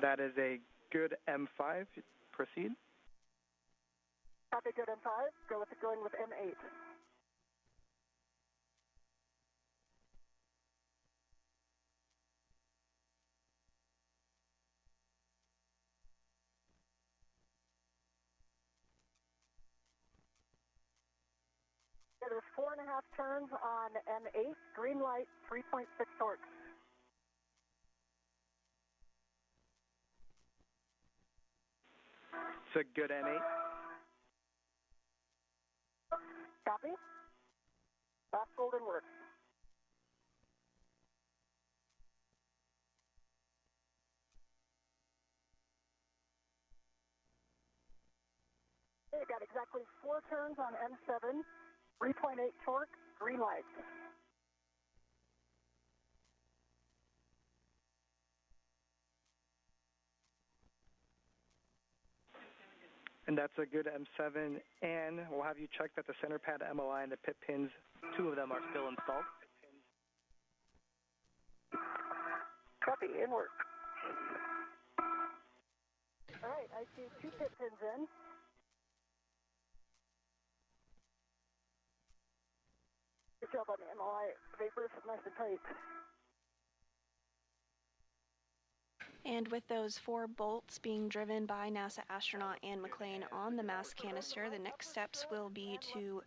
That is a good M5. Proceed. Copy, good M5. Going with M8. There's 4.5 turns on M8, green light, 3.6 torque. It's a good N8. Copy. Last golden work. Okay, got exactly 4 turns on M7, 3.8 torque, green light. And that's a good M7. And we'll have you check that the center pad MLI and the pit pins, 2 of them are still installed. Copy, in work. All right, I see 2 pit pins in. Good job on the MLI. Vapors nice and tight. And with those 4 bolts being driven by NASA astronaut Ann McClain on the mass canister, the next steps will be to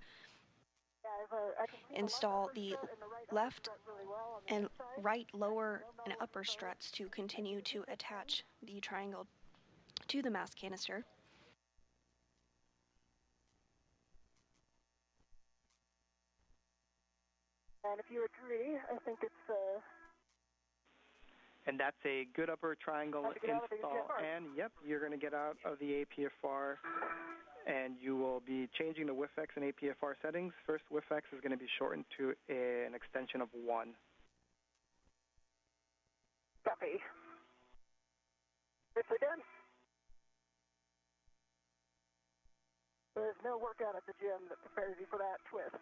install the left and right lower and upper struts to continue to attach the triangle to the mass canister. And if you agree, I think it's And that's a good upper triangle install. And yep, you're going to get out of the APFR and you will be changing the WIFX and APFR settings. First, WIFX is going to be shortened to an extension of 1. Copy. Nicely done. There's no workout at the gym that prepares you for that twist.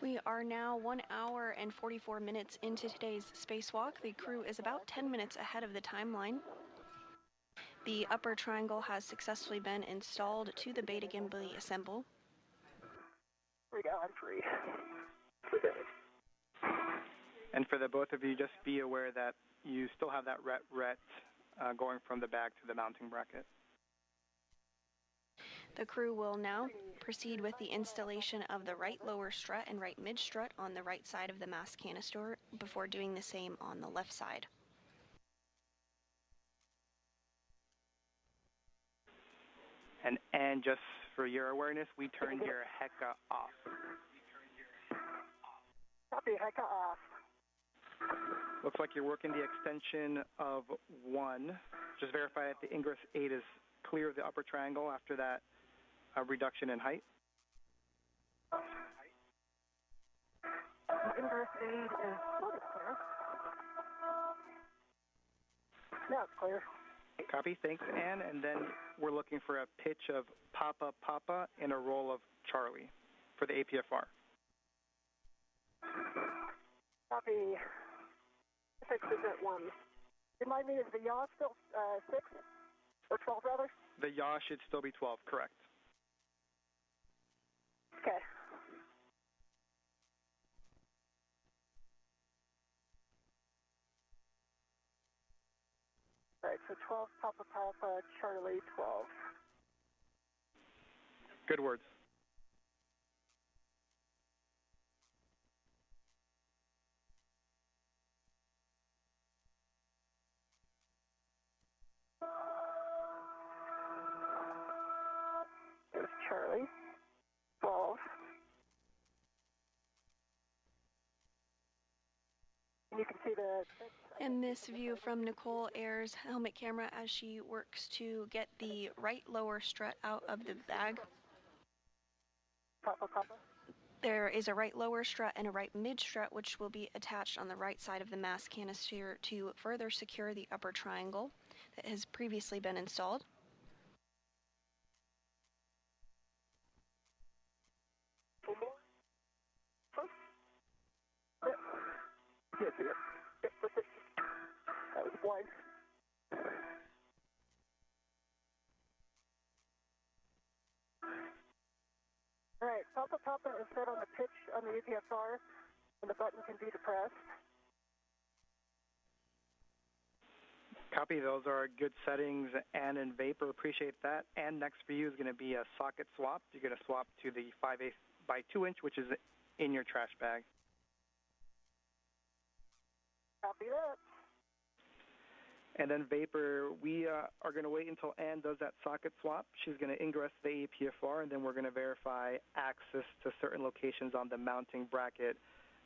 We are now 1 hour and 44 minutes into today's spacewalk. The crew is about 10 minutes ahead of the timeline. The upper triangle has successfully been installed to the beta gimbal assemble. There we go, I'm free. And for the both of you, just be aware that you still have that ret going from the bag to the mounting bracket. The crew will now proceed with the installation of the right lower strut and right mid strut on the right side of the mass canister before doing the same on the left side. And just for your awareness, we turned your HECA off. Copy, HECA off. Looks like you're working the extension of 1. Just verify that the ingress 8 is clear of the upper triangle after that reduction in height. Ingress 8 is clear. Now it's clear. Copy, thanks, Ann. And then we're looking for a pitch of Papa Papa and a roll of Charlie for the APFR. Copy. 6 is at 1. Remind me, is the yaw still 6? Or 12, rather? The yaw should still be 12, correct. Okay. All right, so 12, Papa Papa, Charlie, 12. Good words. There's Charlie, 12. And you can see the... And this view from Nichole Ayers' helmet camera as she works to get the right lower strut out of the bag. Papa, Papa. There is a right lower strut and a right mid strut which will be attached on the right side of the mass canister to further secure the upper triangle that has previously been installed. That was blind. All right, Papa Papa is set on the pitch on the APFR, and the button can be depressed. Copy, those are good settings. And in Vapor, appreciate that. And next for you is going to be a socket swap. You're going to swap to the 5/8 by 2 inch, which is in your trash bag. Copy that. And then Vapor, we are going to wait until Ann does that socket swap. She's going to ingress the APFR, and then we're going to verify access to certain locations on the mounting bracket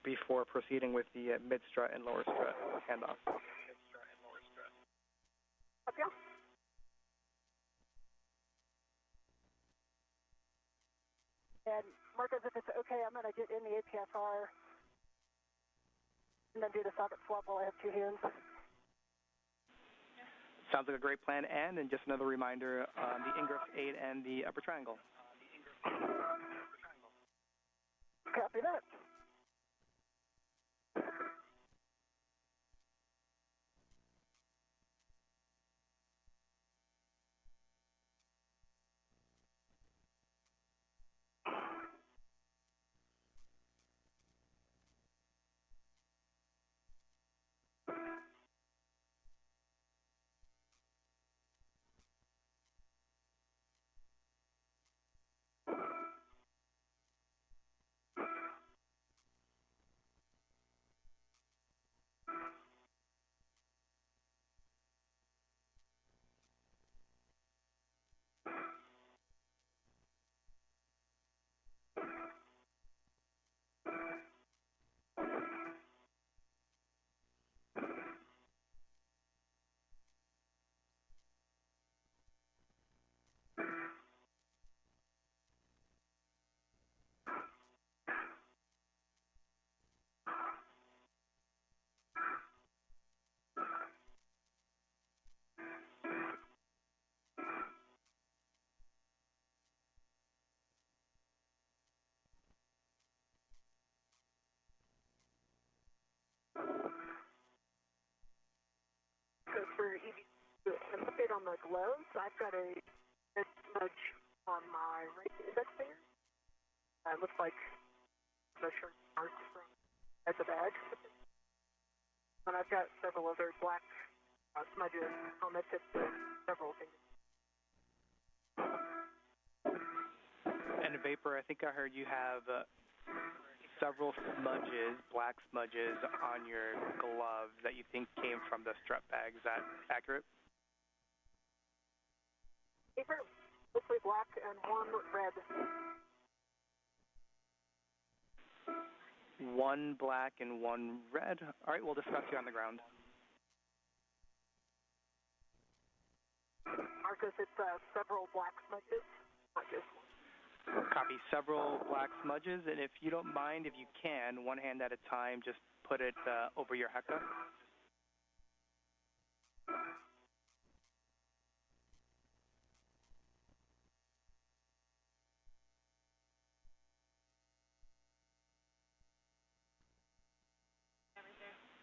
before proceeding with the mid-strut and lower strut handoff. Okay. And Marcos, if it's okay, I'm going to get in the APFR and then do the socket swap while I have 2 hands. Sounds like a great plan, and just another reminder on the ingress 8 and the upper triangle. Copy that. For an update on the gloves, I've got a smudge on my right index finger. It looks like measure marks from at the bag. And I've got several other black smudges on the tips of several fingers. And Vapor, I think I heard you have several smudges, black smudges, on your gloves that you think came from the strut bag. Is that accurate? Paper, mostly black and one red. One black and one red. All right, we'll discuss you on the ground. Marcus, it's several black smudges, not just one. Copy. Several black smudges, and if you don't mind, if you can, one hand at a time, just put it over your heka.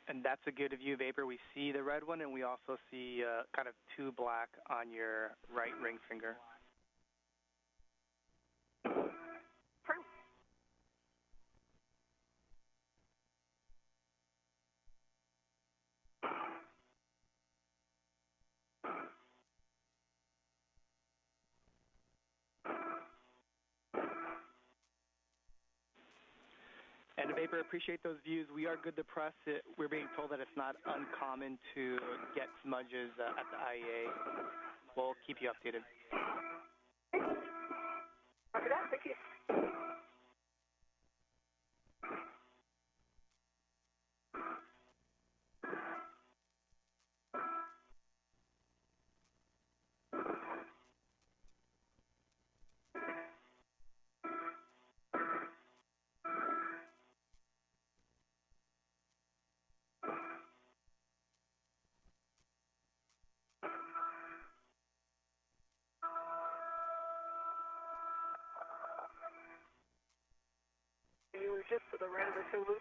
And that's a good view, Vapor. We see the red one, and we also see kind of two black on your right ring finger. And Vapor, appreciate those views. We are good to press. We're being told that it's not uncommon to get smudges at the IEA. We'll keep you updated. Copy that. Thank you. You were just to the right of the toe loop,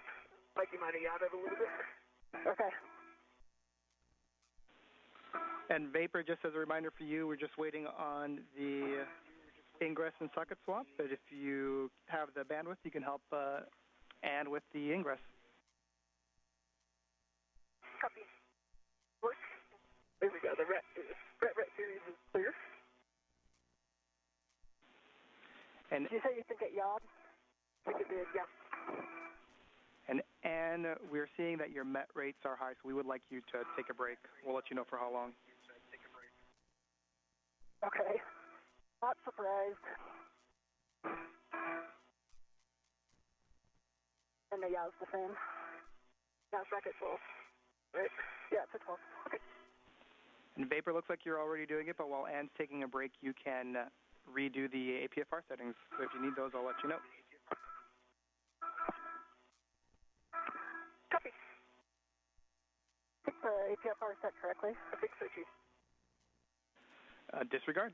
like you might have yachted a little bit. Okay. And Vapor, just as a reminder for you, we're just waiting on the ingress and socket swap, but if you have the bandwidth, you can help Ann with the ingress. Copy. Work. There we go. The ret series is clear. And did you say you think it yawed? I think it did, yeah. And Ann, we're seeing that your met rates are high, so we would like you to take a break. We'll let you know for how long. Okay. Not surprised. And the yaw's the same. Now it's back at 12. Right? Yeah, it's at 12. Okay. And Vapor looks like you're already doing it, but while Ann's taking a break, you can redo the APFR settings. So if you need those, I'll let you know. Copy. I think the APFR set correctly. I think so, Chief. Disregard.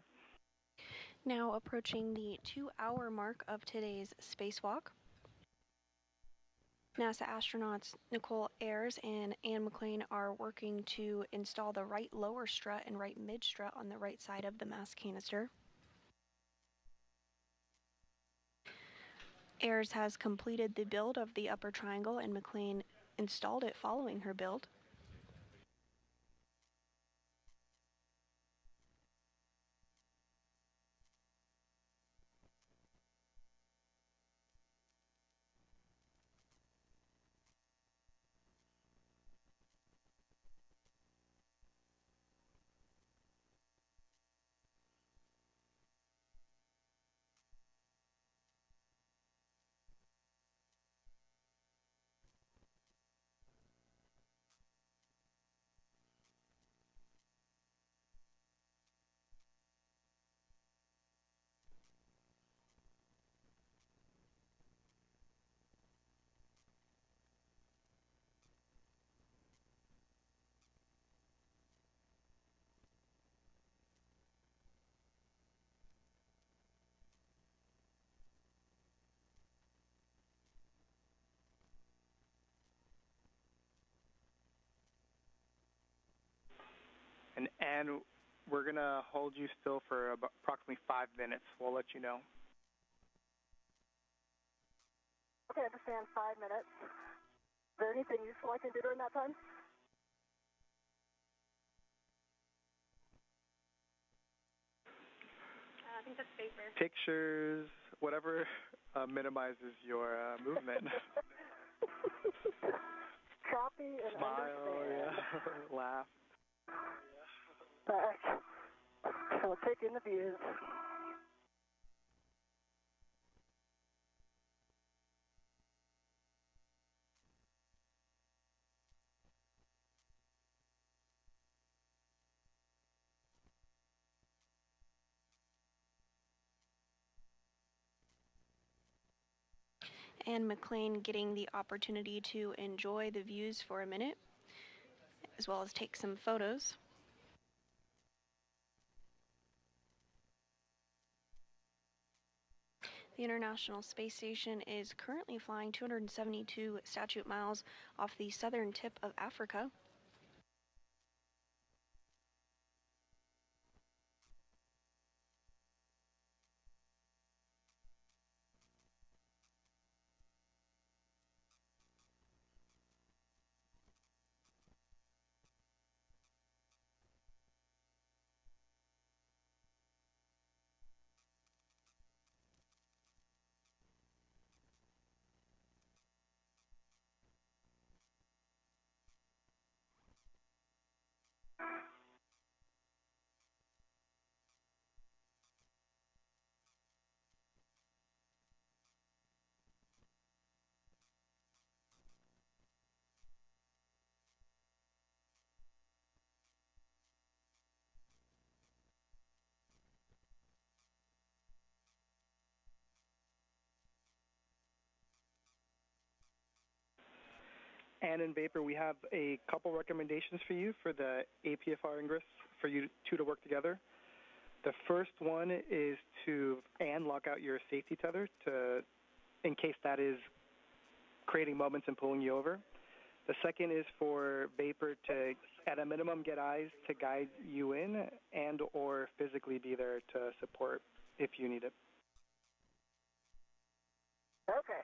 Now approaching the 2-hour mark of today's spacewalk. NASA astronauts Nichole, Ayers, and McClain are working to install the right lower strut and right mid-strut on the right side of the mass canister. Ayers has completed the build of the upper triangle, and McClain installed it following her build. And we're going to hold you still for approximately 5 minutes. We'll let you know. Okay. Okay, I understand. 5 minutes. Is there anything useful I can do during that time? I think that's vapor. Pictures, whatever minimizes your movement. Copy and Smile, understand. yeah. Laugh. Back. So take in the views. And McClain getting the opportunity to enjoy the views for a minute, as well as take some photos. The International Space Station is currently flying 272 statute miles off the southern tip of Africa. And in vapor, we have a couple recommendations for you for the APFR ingress for you two to work together. The first one is to lock out your safety tether in case that is creating moments and pulling you over. The second is for vapor to, at a minimum, get eyes to guide you in and or physically be there to support if you need it. Okay.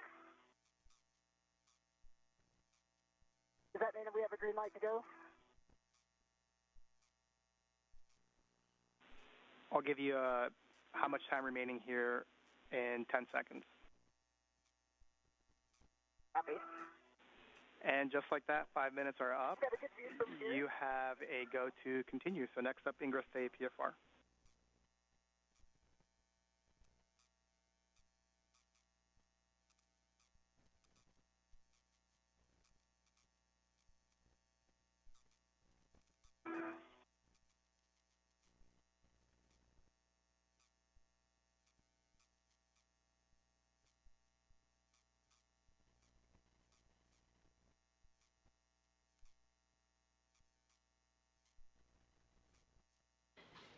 Does that mean that we have a green light to go? I'll give you how much time remaining here in 10 seconds. Copy. And just like that, 5 minutes are up. Got a good view from here. You have a go to continue. So next up, ingress to APFR.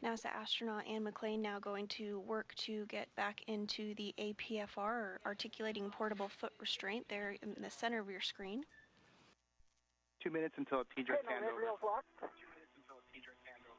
NASA astronaut Ann McClain now going to work to get back into the APFR, or articulating portable foot restraint, there in the center of your screen. 2 minutes until TDRS handover. Reel's locked. 2 minutes until TDRS handover.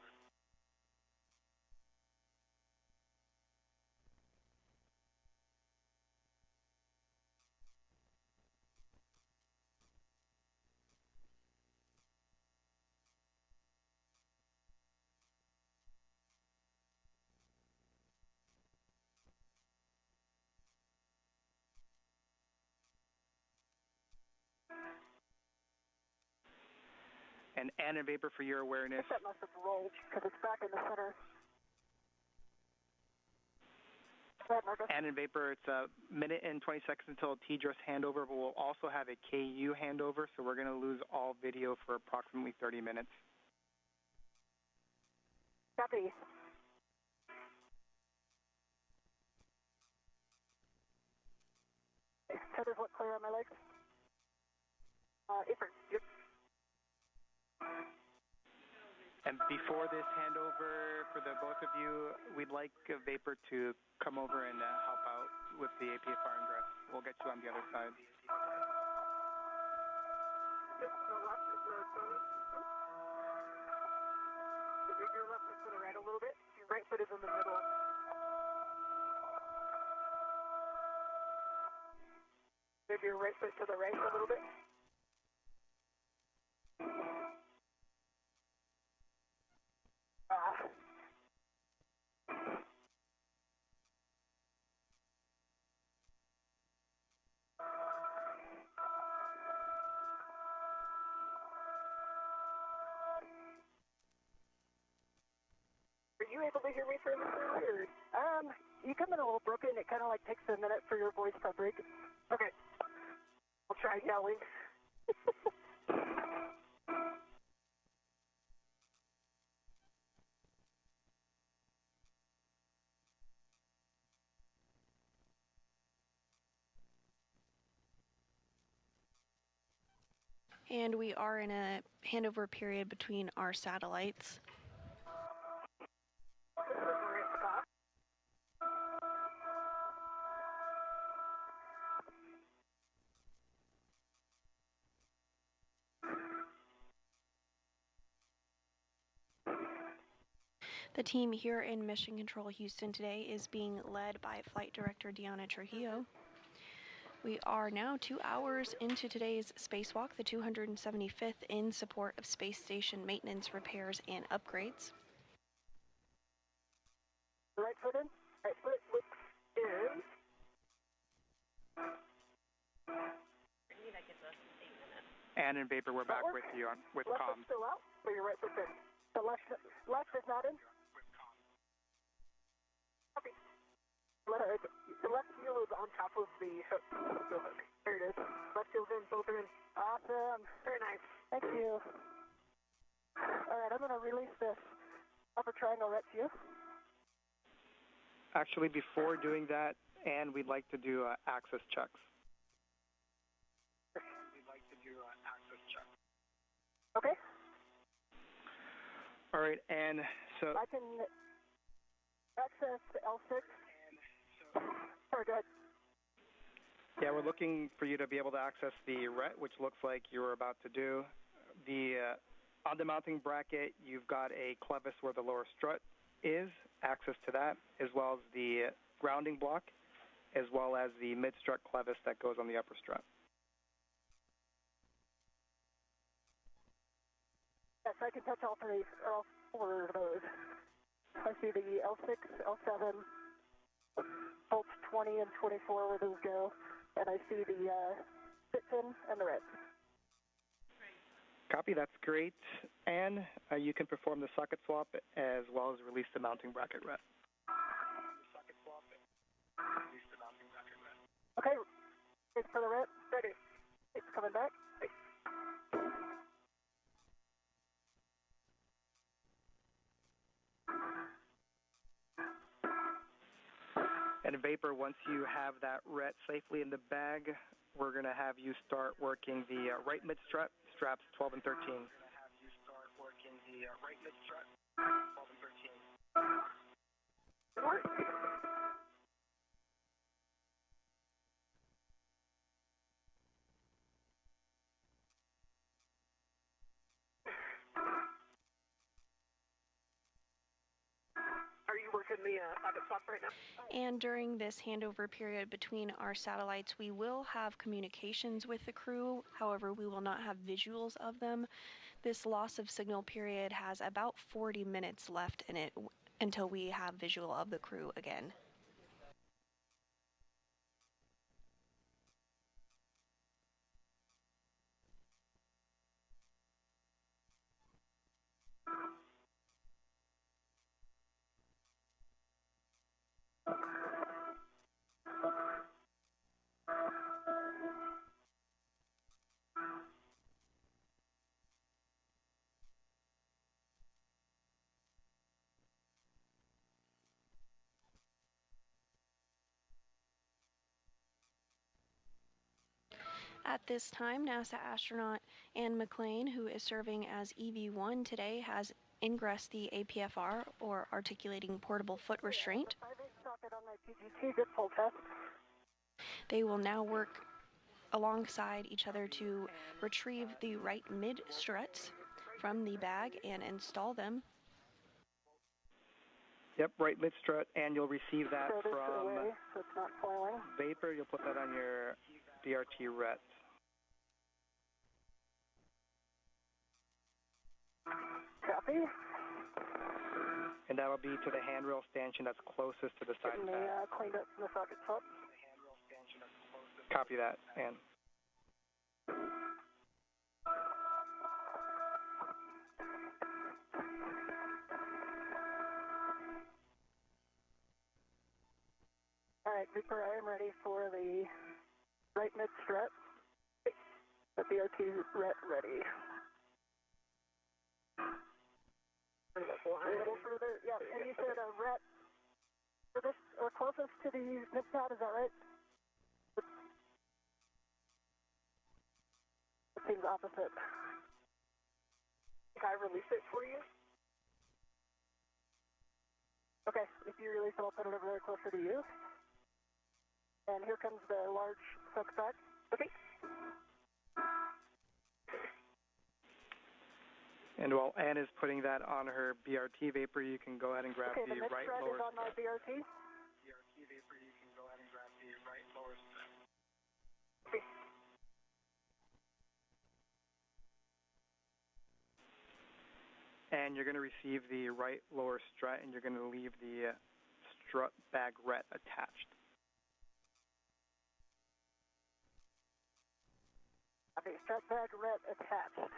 And Ann and vapor for your awareness. That must have rolled because it's back in the center. And in vapor, it's a minute and 20 seconds until TDRS handover, but we'll also have a KU handover, so we're going to lose all video for approximately 30 minutes. Copy. Tethers look clear on my legs. Apron. Yep. And before this handover for the both of you, we'd like vapor to come over and help out with the APFR ingress. We'll get you on the other side. Your left foot to the right a little bit. Your right foot is in the middle. move your right foot to the right a little bit. Are you able to hear me fairly clearly? You come in a little broken. It kind of like takes a minute for your voice to break. Okay. I'll try yelling. And we are in a handover period between our satellites. The team here in Mission Control Houston today is being led by Flight Director Deanna Trujillo. We are now 2 hours into today's spacewalk, the 275th in support of space station maintenance, repairs, and upgrades. Right foot in. Right foot looks in. And in Vapor, we're back with you with left comms. Still out, but your right foot's in. The left is not in. Copy. The left heel is on top of the hook. There it is. Left heel's in, both are in. Awesome. Very nice. Thank you. All right, I'm going to release this upper triangle right to you. Actually, before doing that, and we'd like to do access checks. Okay. All right, and so I can access L6. Sorry, go ahead. yeah, we're looking for you to be able to access the RET, which looks like you were about to do. The on the mounting bracket, you've got a clevis where the lower strut is, access to that, as well as the grounding block, as well as the mid-strut clevis that goes on the upper strut. Yes, I can touch all three, or all four of those. I see the L6, L7, bolts 20 and 24 where those go, and I see the fit-in and the red. Copy, that's great. And you can perform the socket swap as well as release the mounting bracket red. Okay, it's for the red. Ready. It's coming back. And Vapor, once you have that RET safely in the bag, we're going to have you start working the right mid-strut, straps 12 and 13. We're going to have you start working the right mid-strut, 12 and 13. Are you working the socket swap right now? And during this handover period between our satellites, we will have communications with the crew. However, we will not have visuals of them. This loss of signal period has about 40 minutes left in it until we have visual of the crew again. At this time, NASA astronaut Ann McClain, who is serving as EV1 today, has ingressed the APFR, or articulating portable foot restraint. They will now work alongside each other to retrieve the right mid-struts from the bag and install them. Yep, right mid-strut, and you'll receive that So from away, so it's not foiling. Vapor. You'll put that on your BRT ret. Copy. And that will be to the handrail stanchion that's closest to the side Getting pad. cleaned up in the sockets up. Copy that, Ann. All right, Reaper, I am ready for the right mid-strut. The BRT ret ready. A little further, yeah, and you said a ret for this, or closest to the mid-pad, is that right? It seems opposite. Can I release it for you? Okay, if you release it, I'll put it over there closer to you. And here comes the large suspect. Okay. And while Ann is putting that on her BRT vapor, you can go ahead and grab Okay, the right mid-strut lower is on my strut. BRT. BRT vapor, you can go ahead and grab the right lower strut. Okay. And you're going to receive the right lower strut, and you're going to leave the strut bag ret attached. Okay, strut bag ret attached.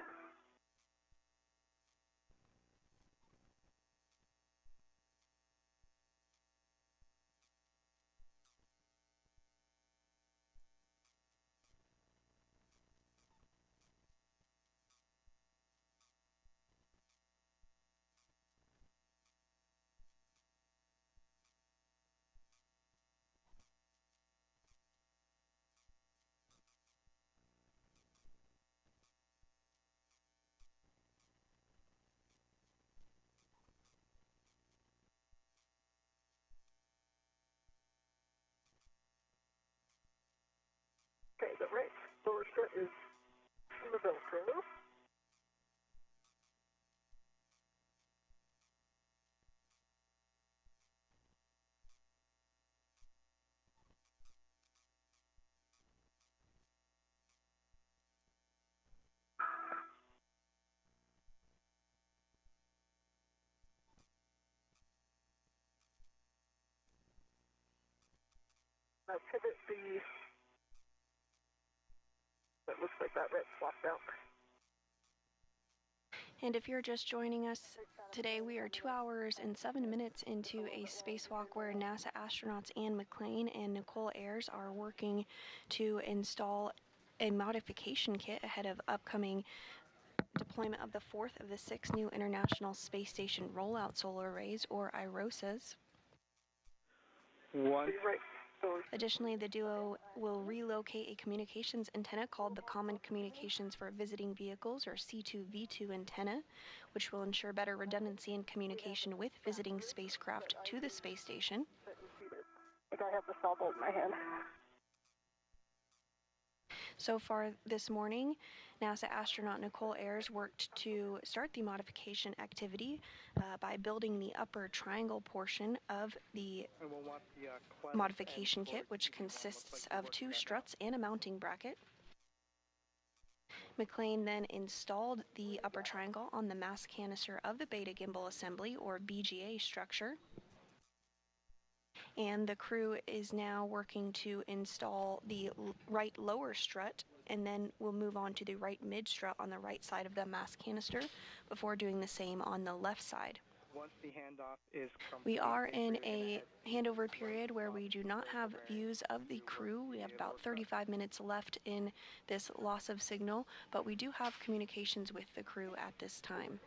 Okay, the right lower strut is in the Velcro. Now pivot the, that looks like that red swapped out. And if you're just joining us today, we are 2 hours and 7 minutes into a spacewalk where NASA astronauts Ann McClain and Nichole Ayers are working to install a modification kit ahead of upcoming deployment of the fourth of the 6 new International Space Station Rollout Solar Arrays, or IROSAs. Additionally, the duo will relocate a communications antenna called the Common Communications for Visiting Vehicles, or C2V2 antenna, which will ensure better redundancy in communication with visiting spacecraft to the space station. I think I have the saw bolt in my hand. So far this morning, NASA astronaut Nichole Ayers worked to start the modification activity by building the upper triangle portion of the modification kit, which consists of 2 struts and a mounting bracket. McClain then installed the upper triangle on the mass canister of the beta gimbal assembly, or BGA structure. And the crew is now working to install the right lower strut, and then we'll move on to the right mid-strut on the right side of the mass canister before doing the same on the left side. Once the handoff is complete, we are in a handover period where we do not have views of the crew. We have about 35 minutes left in this loss of signal, but we do have communications with the crew at this time.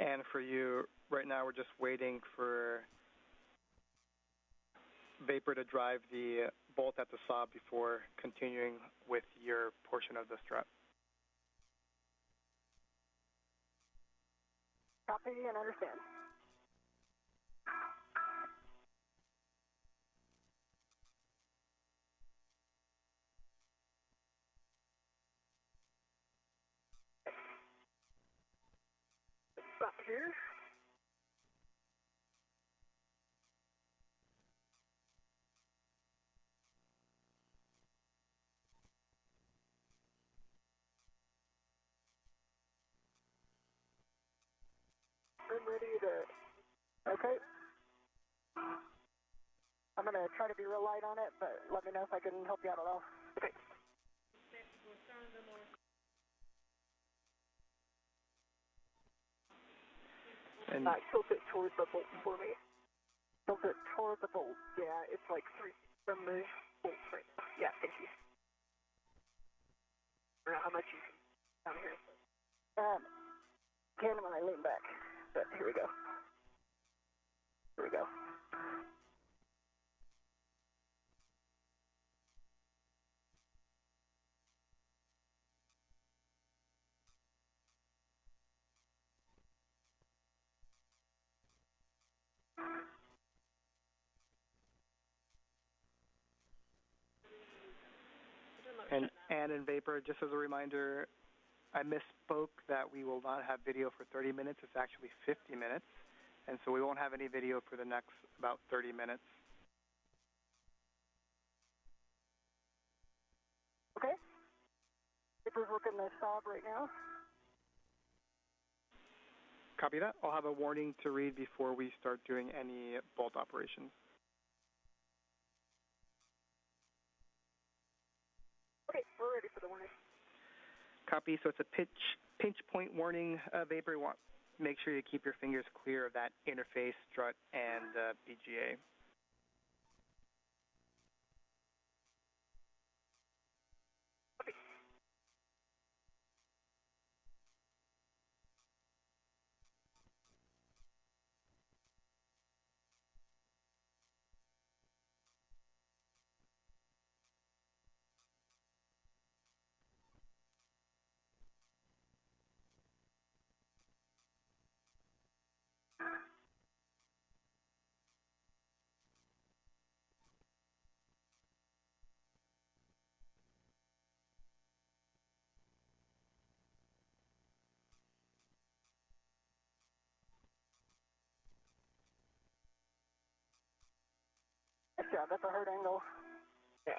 And for you, right now we're just waiting for vapor to drive the bolt at the saw before continuing with your portion of the strut. Copy and understand. Stop here. I'm ready to, okay. I'm going to try to be real light on it, but let me know if I can help you out at all. Okay. And Tilt it towards the bolt for me. Tilt it toward the bolt. Yeah, it's like 3 from the bolt right now. Yeah, thank you. I don't know how much you can down here. Can when I lean back. But here we go. Here we go. And in Vapor, just as a reminder, I misspoke that we will not have video for 30 minutes. It's actually 50 minutes. And so we won't have any video for the next about 30 minutes. Okay. Vapor's working the stop right now. Copy that. I'll have a warning to read before we start doing any bolt operations. Okay, we're ready for the warning. Copy. So it's a pinch point warning, Vapor. You want make sure you keep your fingers clear of that interface, strut, and BGA. Good job, that's a hard angle. Yeah.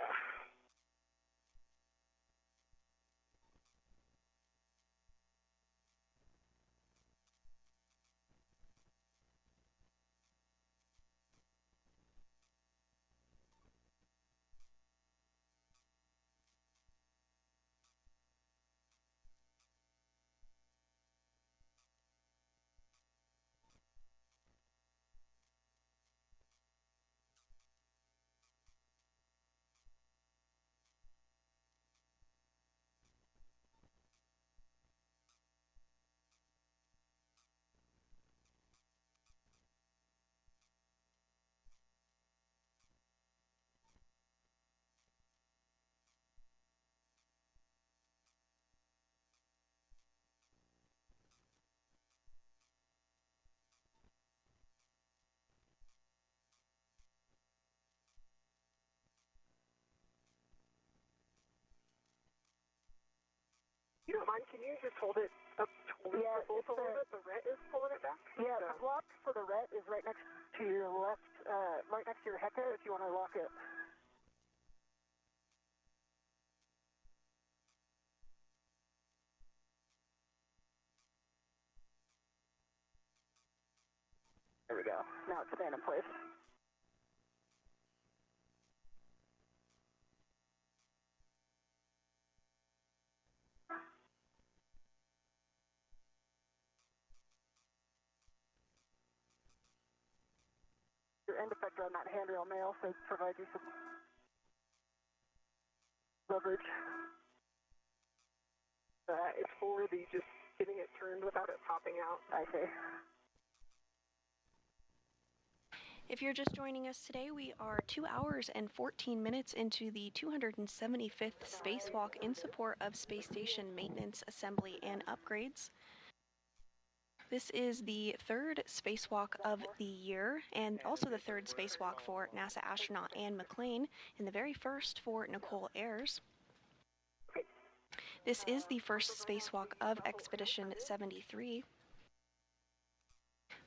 You don't mind, can you just hold it up towards the bolt a little bit? The ret is pulling it back? Yeah, the lock for the ret is right next to your left, right next to your Hecka if you want to lock it. There we go. Now it's staying in place. Your end effector on that handrail may also provide you some leverage. It's for the just getting it turned without it popping out. I see. If you're just joining us today, we are 2 hours and 14 minutes into the 275th Spacewalk in support of space station maintenance, assembly, and upgrades. This is the third spacewalk of the year, and also the third spacewalk for NASA astronaut Anne McClain, and the very first for Nichole Ayers. This is the first spacewalk of Expedition 73.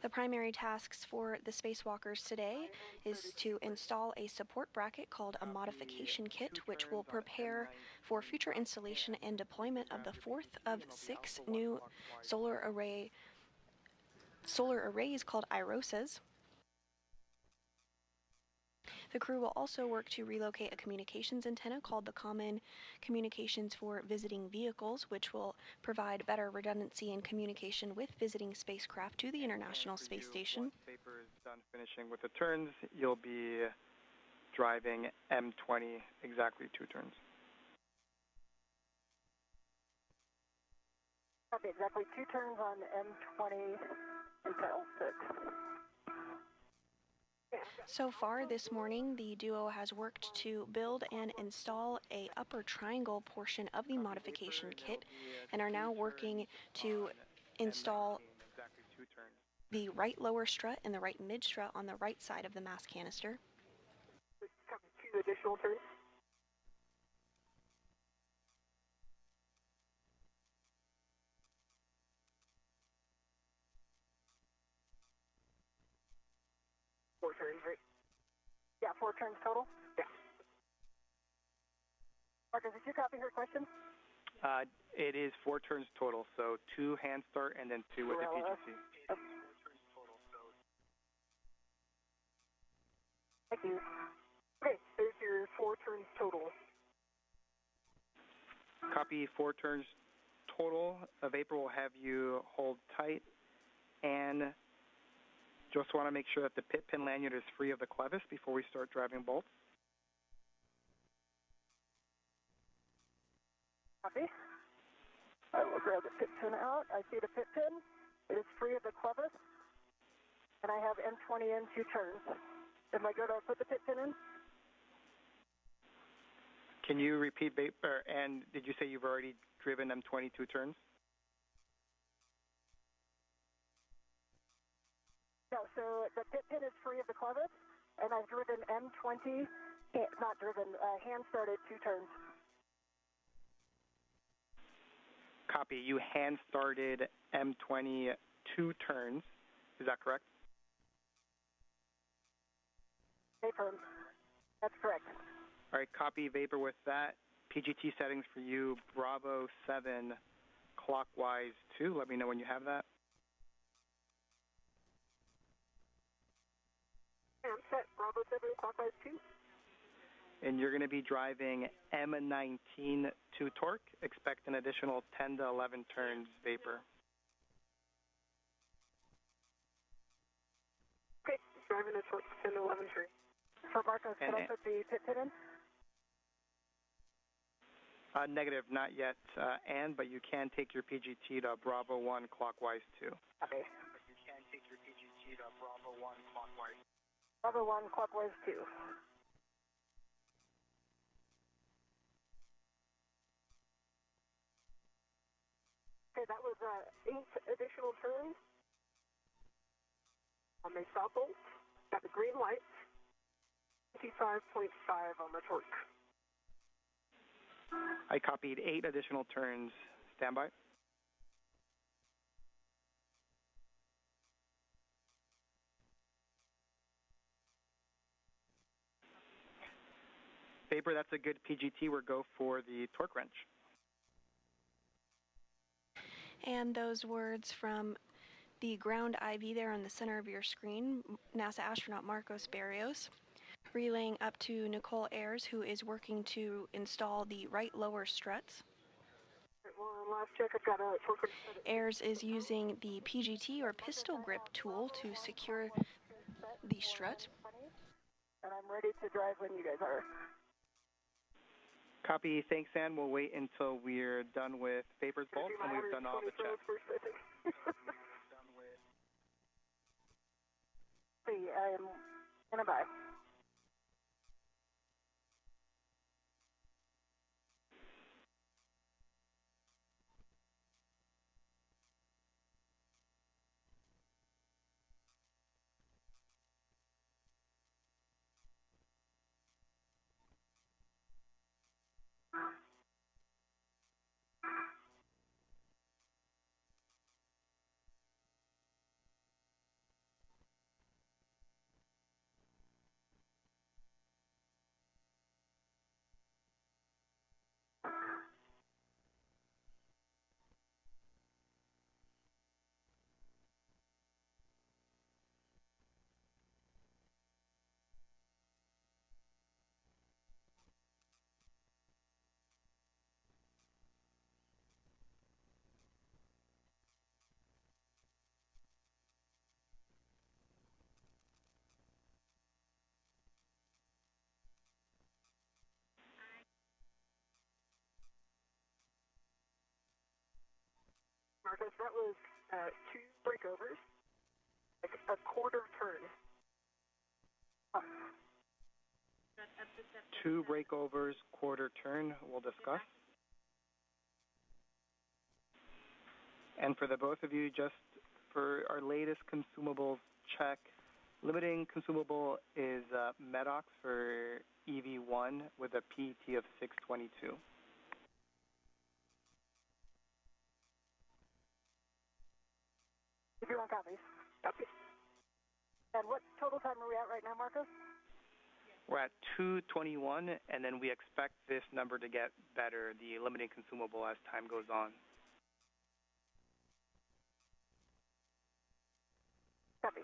The primary tasks for the spacewalkers today is to install a support bracket called a modification kit, which will prepare for future installation and deployment of the fourth of 6 new solar arrays called Ayers. The crew will also work to relocate a communications antenna called the Common Communications for Visiting Vehicles, which will provide better redundancy in communication with visiting spacecraft to the International Space Station. Once paper is done finishing with the turns, you'll be driving M20 exactly 2 turns. Copy, exactly 2 turns on M20 until 6. So far this morning, the duo has worked to build and install a upper triangle portion of the modification kit and are now working to install the right lower strut and the right mid-strut on the right side of the mass canister. 2 additional turns. Four turns, right? Yeah, 4 turns total? Yeah. Marcus, did you copy her question? It is 4 turns total, so 2 hand start and then 2 with the PGC. Thank you. Okay, there's your 4 turns total. Copy 4 turns total. Vapor will have you hold tight and just want to make sure that the pit pin lanyard is free of the clevis before we start driving bolts. Copy. I will grab the pit pin out. I see the pit pin. It is free of the clevis. And I have M20 in 2 turns. Am I good to put the pit pin in? Can you repeat, Vapor? And did you say you've already driven M20 2 turns? No, so the pit pin is free of the clevis, and I've driven M20, not driven, hand started 2 turns. Copy. You hand started M20 2 turns. Is that correct? Vapor. That's correct. All right, copy Vapor with that. PGT settings for you, Bravo 7, clockwise 2. Let me know when you have that. I'm set. Bravo 7, clockwise 2. And you're going to be driving M19 to torque. Expect an additional 10 to 11 turns, Vapor. Okay, driving a torque 10 to 11 turns. So Marcos, can I put the pit pin in? Negative, not yet, but you can take your PGT to Bravo 1 clockwise 2. Okay. But you can take your PGT to Bravo 1 clockwise. Bravo 1 clockwise 2. Okay, that was 8 additional turns on the stop bolt. Got the green light. 55.5 on the torque. I copied 8 additional turns. Standby. Vapor, that's a good PGT. We'll go for the torque wrench. And those words from the ground IV there on the center of your screen, NASA astronaut Marcos Barrios, relaying up to Nichole Ayers, who is working to install the right lower struts. Last check, I've got a torque wrench. Ayers is using the PGT or pistol grip tool to secure the strut. And I'm ready to drive when you guys are. Copy. Thanks, Ann. We'll wait until we're done with Vapor's bolts and we've done all the checks. See, I'm gonna buy. Marcus, that was 2 breakovers, like a quarter turn. 2 breakovers, quarter turn, we'll discuss. And for the both of you, just for our latest consumables check, limiting consumable is Medox for EV1 with a PET of 622. If you want copies. Copy. And what total time are we at right now, Marcos? We're at 221, and then we expect this number to get better, the limiting consumable, as time goes on. Copy.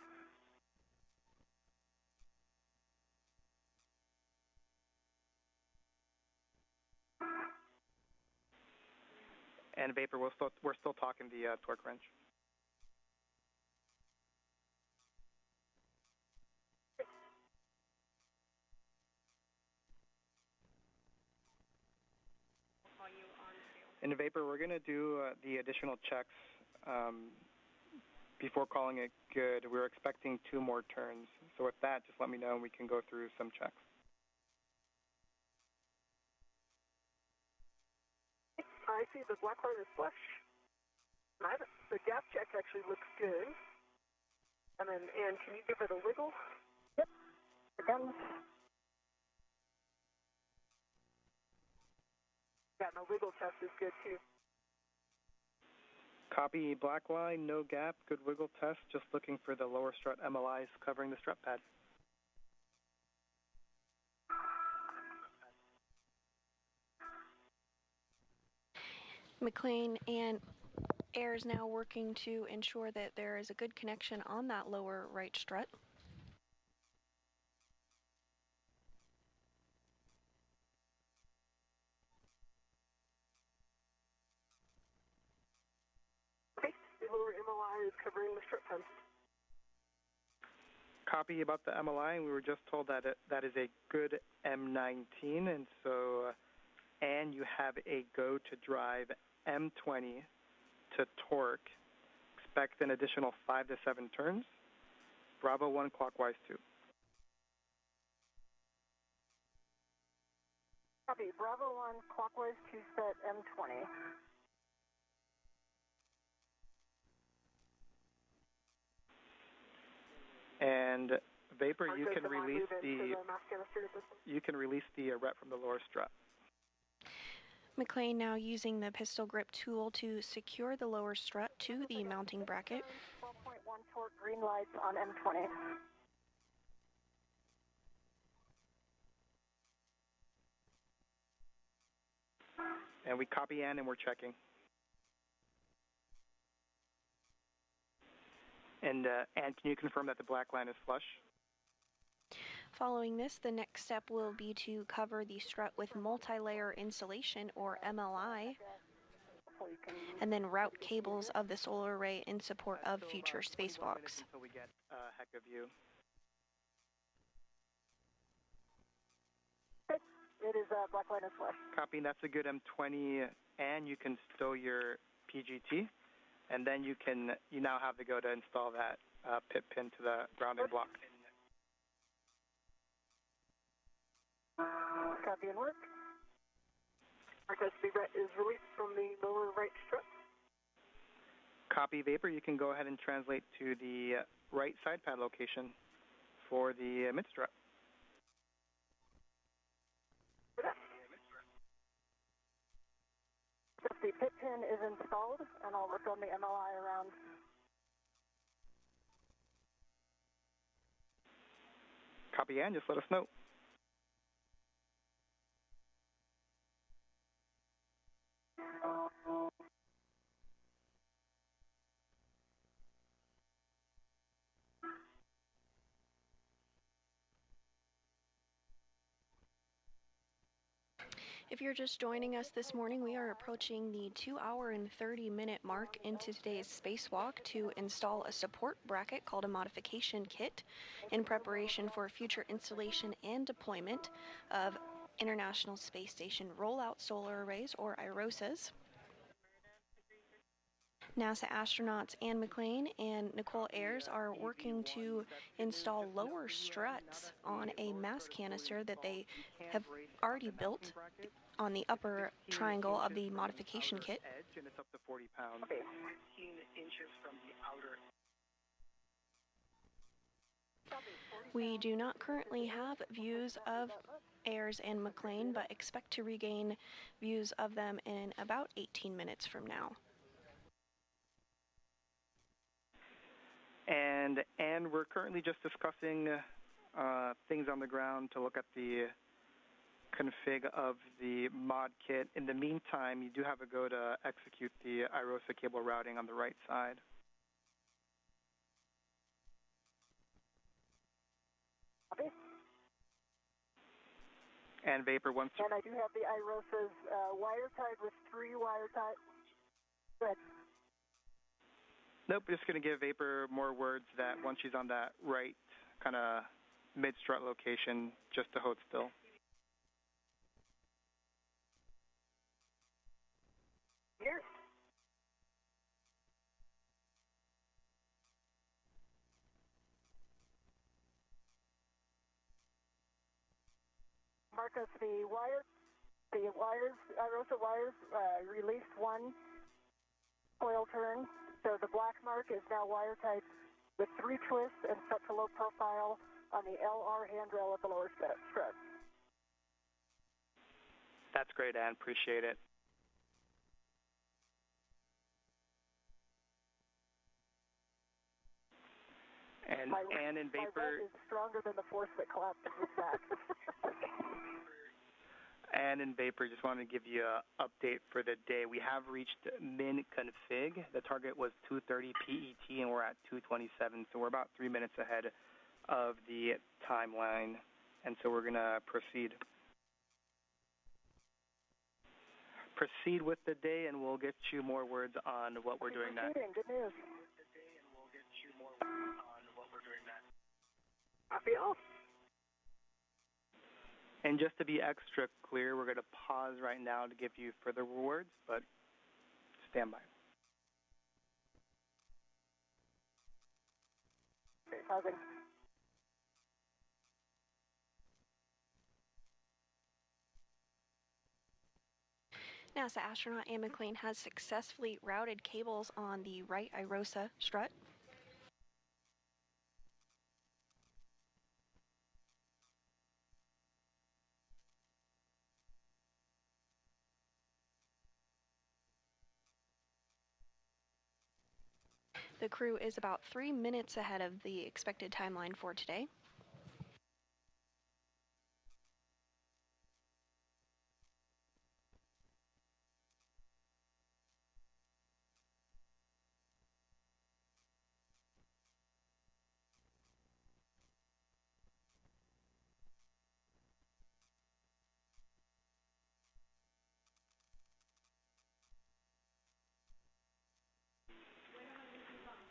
And Vapor, we're still talking the torque wrench. In Vapor, we're going to do the additional checks before calling it good. We're expecting 2 more turns. So with that, just let me know and we can go through some checks. I see the black line is flush. The gap check actually looks good. And then, Ann, can you give it a wiggle? Yep. Again. Yeah, no, wiggle test is good too. Copy black line, no gap, good wiggle test, just looking for the lower strut MLIs covering the strut pad. McClain and Ayers now working to ensure that there is a good connection on that lower right strut. Okay, the lower MLI is covering the strut pad. Copy about the MLI, and we were just told that that is a good M19, and so, and you have a go to drive M20 to torque. Expect an additional 5 to 7 turns. Bravo 1 clockwise 2. Copy, Bravo 1 clockwise 2 set M20. And Vapor, you can release the rep from the lower strut. McClain now using the pistol grip tool to secure the lower strut to the mounting bracket. 12.1 torque, green lights on M20. And we copy Ann, and we're checking. And Ann, can you confirm that the black line is flush? Following this, the next step will be to cover the strut with multi-layer insulation, or MLI, and then route cables of the solar array in support of future spacewalks. Until we get a heck of view. It is black line is flush. Copy, that's a good M20, and you can stow your PGT, and then you now have to go to install that pit pin to the grounding block. Copy and work. Marcus, the ret is released from the lower right strut. Copy, Vapor, you can go ahead and translate to the right side pad location for the mid-strut. The pit pin is installed, and I'll work on the MLI around. Copy, and just let us know. If you're just joining us this morning, we are approaching the 2-hour and 30-minute mark into today's spacewalk to install a support bracket called a modification kit in preparation for future installation and deployment of International Space Station Rollout Solar Arrays, or IROSAs. NASA astronauts Anne McClain and Nichole Ayers are working to install lower struts on a mass canister that they have already built on the upper triangle of the modification kit. Edge, and it's up to 40 pounds. Okay. 15 inches from the outer. We do not currently have views of Ayers and McClain, but expect to regain views of them in about 18 minutes from now. And we're currently just discussing things on the ground to look at the config of the mod kit. In the meantime, you do have a go to execute the IROSA cable routing on the right side. Okay. And Vapor once. And I do have the IROSA's wire tied with 3 wire ties. Go ahead. Nope, just going to give Vapor more words that once she's on that right kind of mid-strut location, just to hold still. Here. Mark us the wires, IROSA wires, released 1 coil turn. So the black mark is now wire tied with 3 twists and set to low profile on the LR handrail at the lower strut. That's great, Ann. Appreciate it. And Ann and Vapor. My is stronger than the force that collapsed his back. Ann and Vapor, just wanted to give you an update for the day. We have reached min config. The target was 2:30 PET, and we're at 2:27, so we're about 3 minutes ahead of the timeline, and so we're going to proceed. Proceed with the day, and we'll get you more words on what we're doing next. Good news. And just to be extra clear, we're going to pause right now to give you further words, but stand by. Okay, pausing. NASA astronaut Anne McClain has successfully routed cables on the right IROSA strut. The crew is about 3 minutes ahead of the expected timeline for today.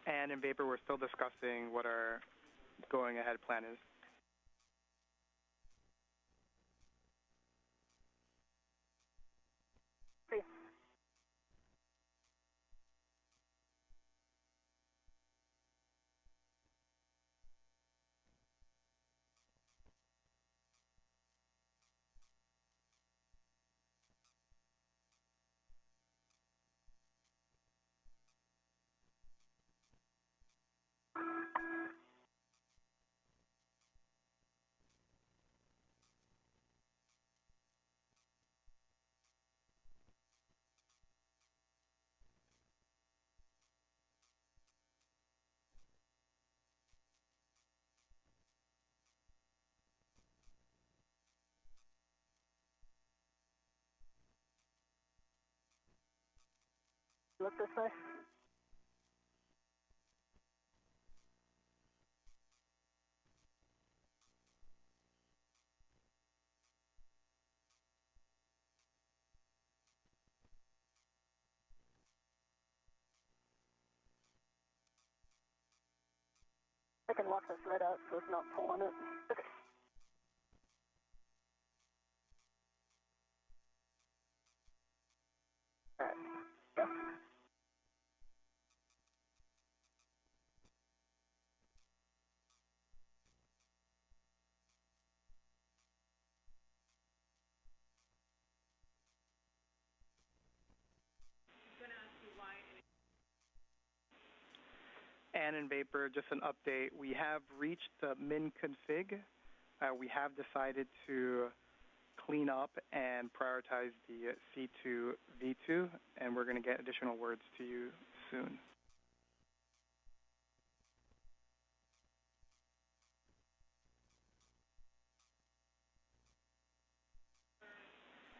And in Vapor, we're still discussing what our going ahead plan is. Okay. Look this way. I can lock this right out so it's not pulling it. Okay. All right. Go. and vapor, just an update. We have reached the min config. We have decided to clean up and prioritize the C2 V2, and we're going to get additional words to you soon.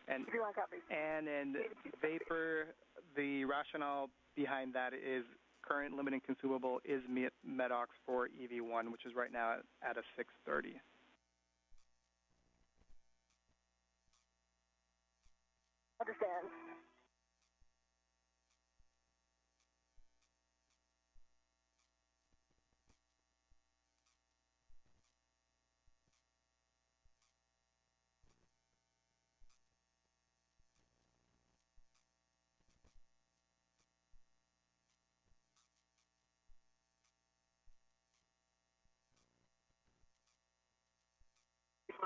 And in vapor, the rationale behind that is current limiting consumable is MEDOX for EV1, which is right now at a 630. Understand.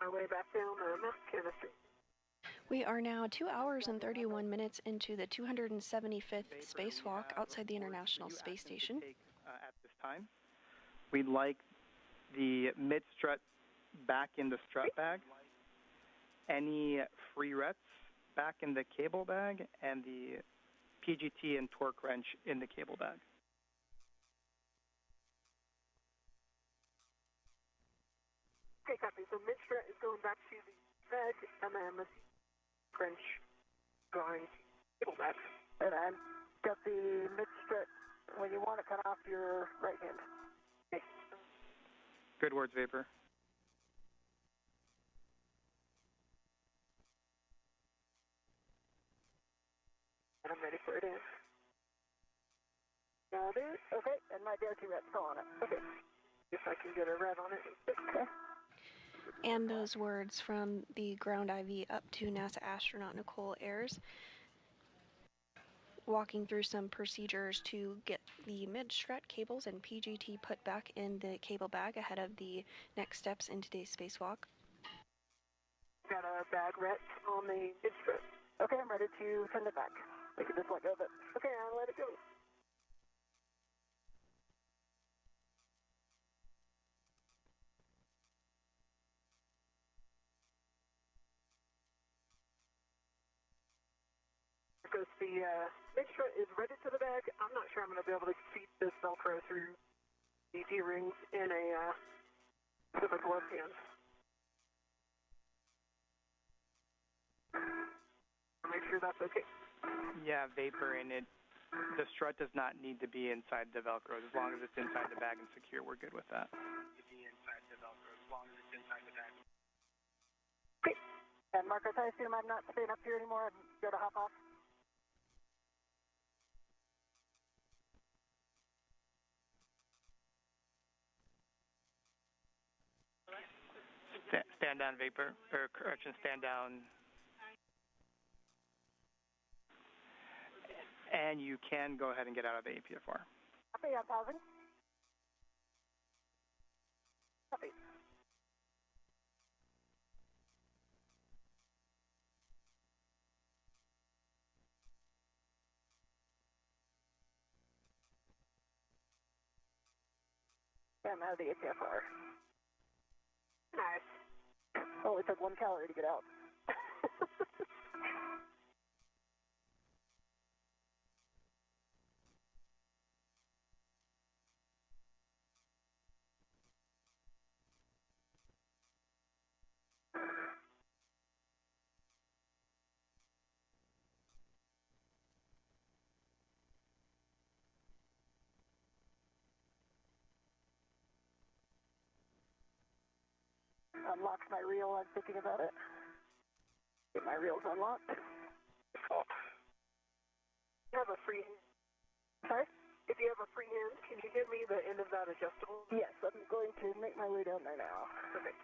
My way back down the mass canister. We are now 2 hours and 31 minutes into the 275th spacewalk outside the International Space Station. At this time, we'd like the mid-strut back in the strut bag, any free rets back in the cable bag, and the PGT and torque wrench in the cable bag. Okay, copy. So mid-strut is going back to the bag, and then the wrench going to the cable bag. And I've got the mid-strut when you want it cut off your right hand. Okay. Good words, Vapor. And I'm ready for it in. Got it. Okay, and my DRT ret's still on it. Okay. If I can get a red on it. Okay. And those words from the ground IV up to NASA astronaut Nichole Ayers, walking through some procedures to get the mid-strut cables and PGT put back in the cable bag ahead of the next steps in today's spacewalk. Got a bag ret on the mid-strut. Okay, I'm ready to send it back. We can just let go of it. Okay, I'll let it go. Because the mid-strut is ready to the bag, I'm not sure I'm going to be able to feed this Velcro through the D-rings in a with a glove hand. Make sure that's okay. Yeah, Vapor in it. The strut does not need to be inside the Velcro. As long as it's inside the bag and secure, we're good with that. Okay. And Marcus, I assume I'm not staying up here anymore. I'm going to hop off. Stand down, Vapor, or correction, stand down. And you can go ahead and get out of the APFR. Copy, I'm pausing. Copy. Yeah, I'm out of the APFR. Nice. Only took 1 calorie to get out. Unlocks my reel, I'm thinking about it. Get my reels unlocked. Oh. You have a free hand. Sorry? If you have a free hand, can you give me the end of that adjustable? Yes, I'm going to make my way down there now. Perfect.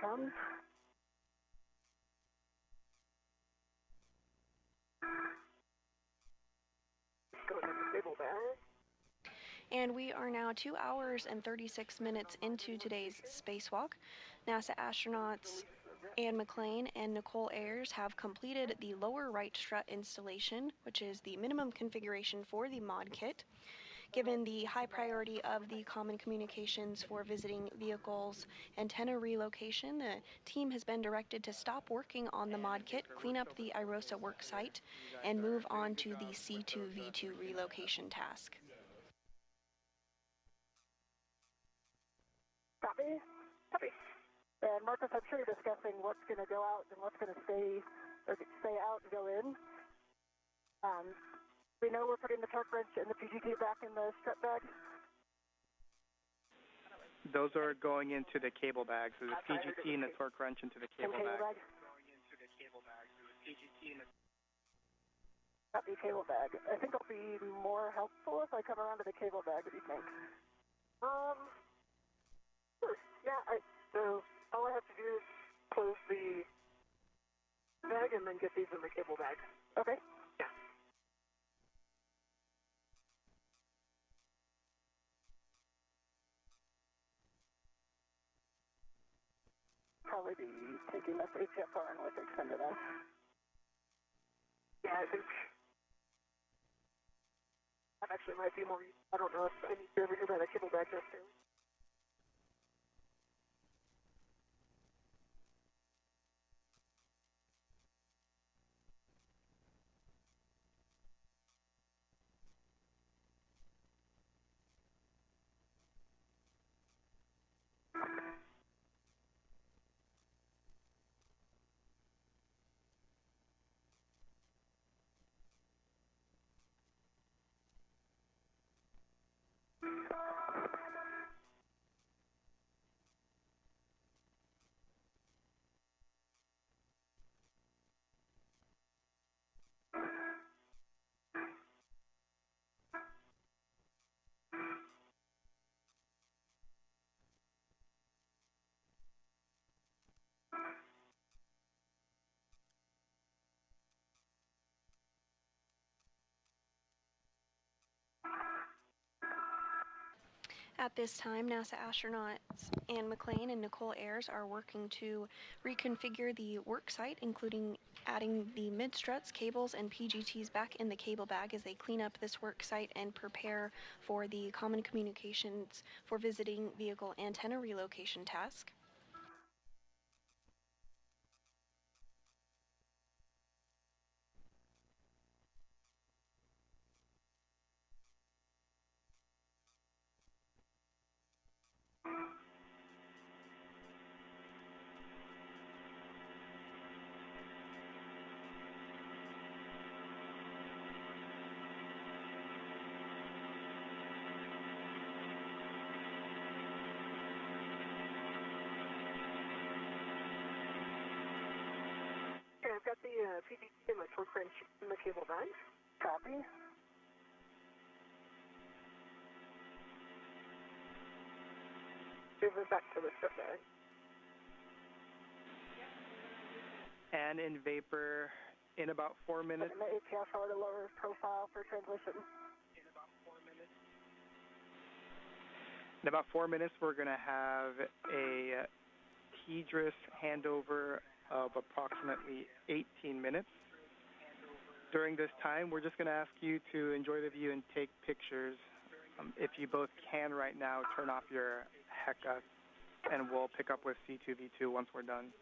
comes. Go to the cable bag. And we are now 2 hours and 36 minutes into today's spacewalk. NASA astronauts Anne McClain and Nichole Ayers have completed the lower right strut installation, which is the minimum configuration for the mod kit. Given the high priority of the common communications for visiting vehicles antenna relocation, the team has been directed to stop working on the mod kit, clean up the IROSA work site, and move on to the C2V2 relocation task. Copy. Copy. And Marcus, I'm sure you're discussing what's going to go out and what's going to stay out and go in. We know we're putting the torque wrench and the PGT back in the strut bag. Those are going into the cable bag. So the PGT and the torque wrench into the cable bag. Copy cable bag. I think it'll be more helpful if I come around to the cable bag. What do you think? Sure. Yeah. So all I have to do is close the bag and then get these in the cable bag. Okay. Yeah. Probably be taking this HFR and with extended S. Yeah, I think that actually might be more. I don't know if I need to over here by the cable bag necessarily. At this time, NASA astronauts Anne McClain and Nichole Ayers are working to reconfigure the work site, including adding the mid-struts, cables, and PGTs back in the cable bag as they clean up this work site and prepare for the common communications for visiting vehicle antenna relocation task. Okay, I've got the PGT and my torque wrench in the cable bag. Copy. Move it back to the strut bag. And in vapor, in about 4 minutes. And the HFR to lower profile for transmission. In about 4 minutes, we're going to have a TDRS handover of approximately 18 minutes. During this time, we're just going to ask you to enjoy the view and take pictures. If you both can right now, turn off your HECA, and we'll pick up with C2V2 once we're done.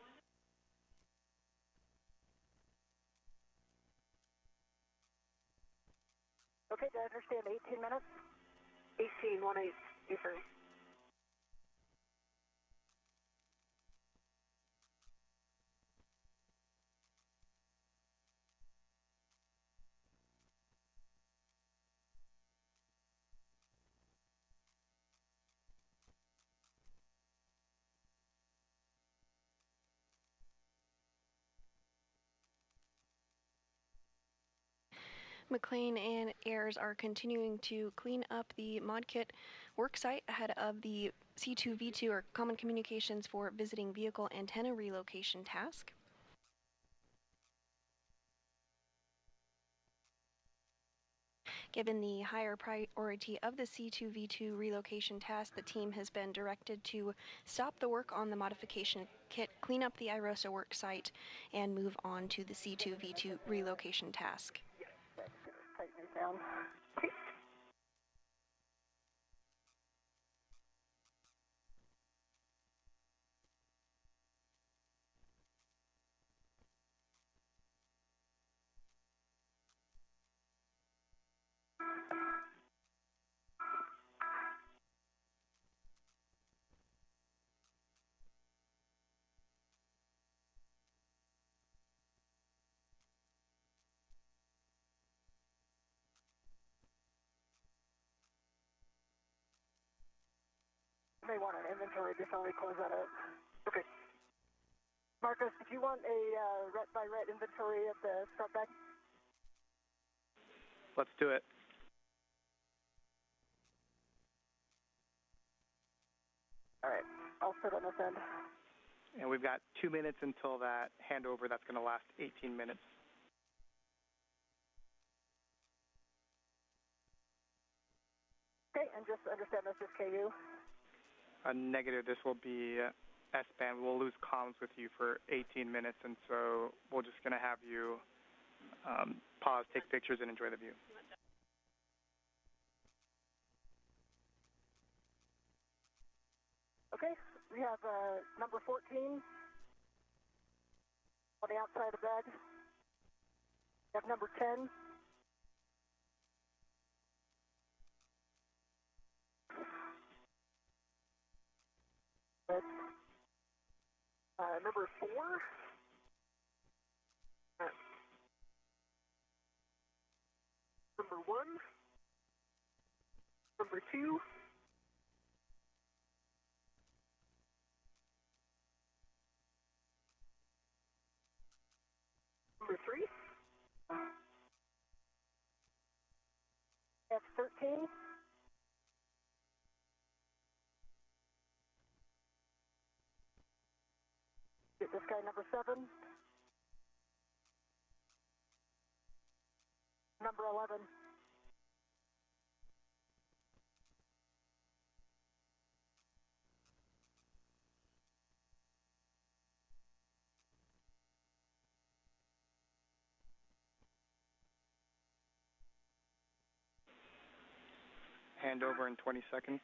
Okay, do I understand 18 minutes? 18, 1-8, different. McClain and Ayers are continuing to clean up the mod kit worksite ahead of the C2V2 or Common Communications for Visiting Vehicle Antenna Relocation task. Given the higher priority of the C2V2 relocation task, the team has been directed to stop the work on the modification kit, clean up the IROSA worksite, and move on to the C2V2 relocation task. Tighten these down. May want an inventory before we close that out. Okay. Marcus, did you want a ret by ret inventory of the front back? Let's do it. All right, I'll sit on this end. And we've got 2 minutes until that handover. That's going to last 18 minutes. Okay, and just understand this is KU. Negative. This will be S-band. We'll lose comms with you for 18 minutes, and so we're just going to have you pause, take pictures, and enjoy the view. Okay, we have number 14 on the outside of the bag. We have number 10. Number 4. Number 1. Number 2. Number 3. F13. Get this guy number 7. Number 11. Handover in 20 seconds.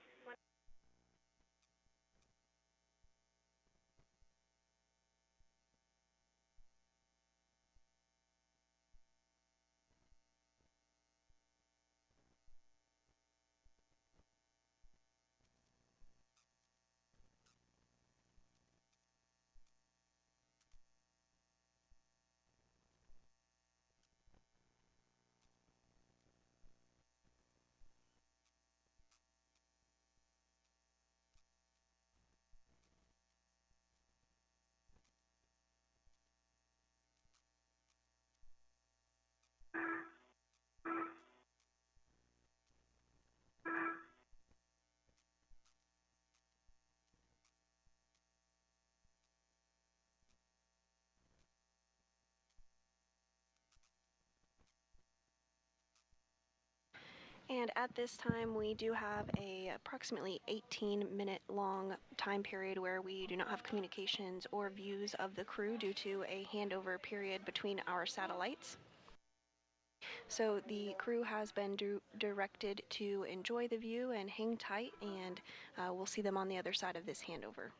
And at this time, we do have a approximately 18-minute long time period where we do not have communications or views of the crew due to a handover period between our satellites. So the crew has been directed to enjoy the view and hang tight, and we'll see them on the other side of this handover.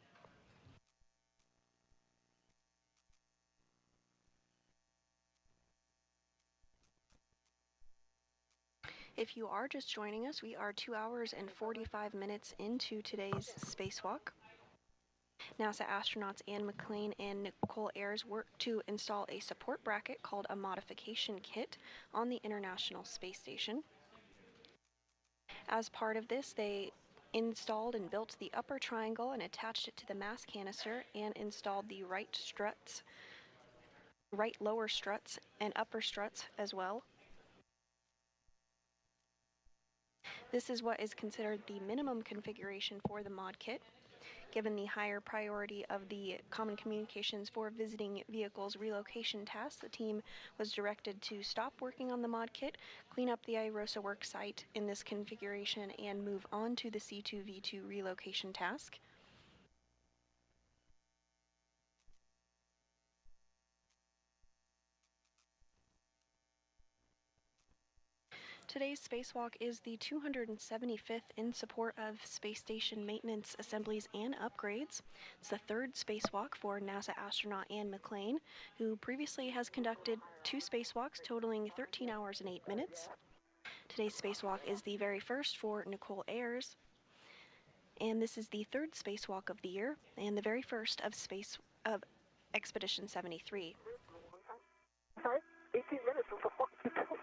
If you are just joining us, we are 2 hours and 45 minutes into today's spacewalk. NASA astronauts Anne McClain and Nichole Ayers worked to install a support bracket called a modification kit on the International Space Station. As part of this, they installed and built the upper triangle and attached it to the mass canister and installed the right lower struts and upper struts as well. This is what is considered the minimum configuration for the mod kit. Given the higher priority of the Common Communications for Visiting Vehicles relocation task, the team was directed to stop working on the mod kit, clean up the IROSA work site in this configuration, and move on to the C2V2 relocation task. Today's spacewalk is the 275th in support of space station maintenance, assemblies, and upgrades. It's the third spacewalk for NASA astronaut Anne McClain, who previously has conducted 2 spacewalks totaling 13 hours and 8 minutes. Today's spacewalk is the very first for Nichole Ayers, and this is the 3rd spacewalk of the year and the very first of Expedition 73. Sorry? 18 minutes is a long time.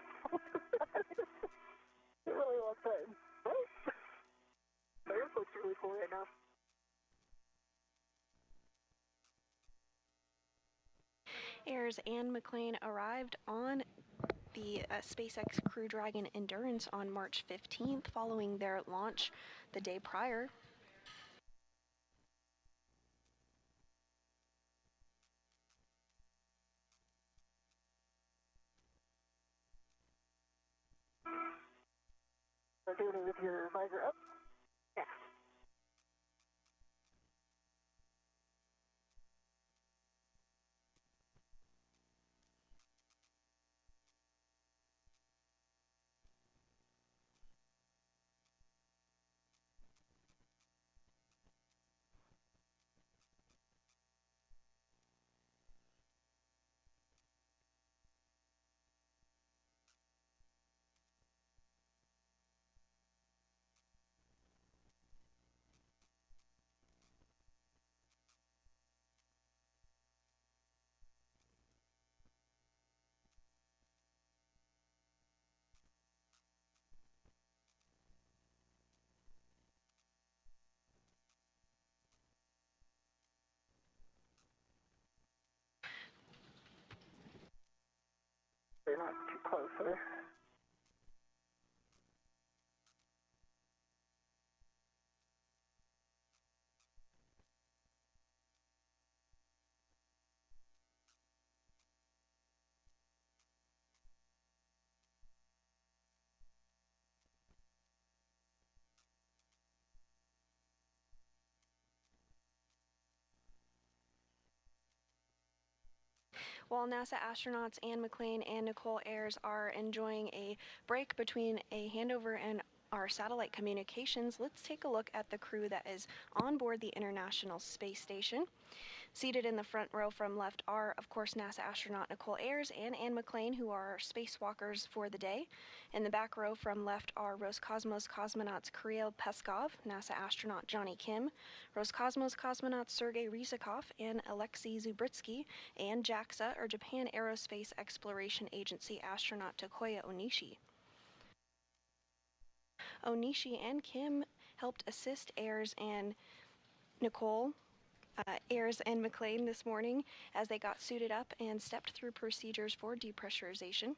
It really long time. Right? The airport's really cool right now. Ayers and McClain arrived on the SpaceX Crew Dragon Endurance on March 15th following their launch the day prior. Are doing it with your visor up? Yeah. They're not too close, are they? While NASA astronauts Anne McClain and Nichole Ayers are enjoying a break between a handover and our satellite communications, let's take a look at the crew that is on board the International Space Station. Seated in the front row from left are, of course, NASA astronaut Nichole Ayers and Anne McClain, who are our spacewalkers for the day. In the back row from left are Roscosmos cosmonauts Kirill Peskov, NASA astronaut Johnny Kim, Roscosmos cosmonauts Sergei Ryzhikov and Alexei Zubritsky, and JAXA, or Japan Aerospace Exploration Agency astronaut Takuya Onishi. Onishi and Kim helped assist Ayers and Nichole, Ayers and McClain this morning as they got suited up and stepped through procedures for depressurization.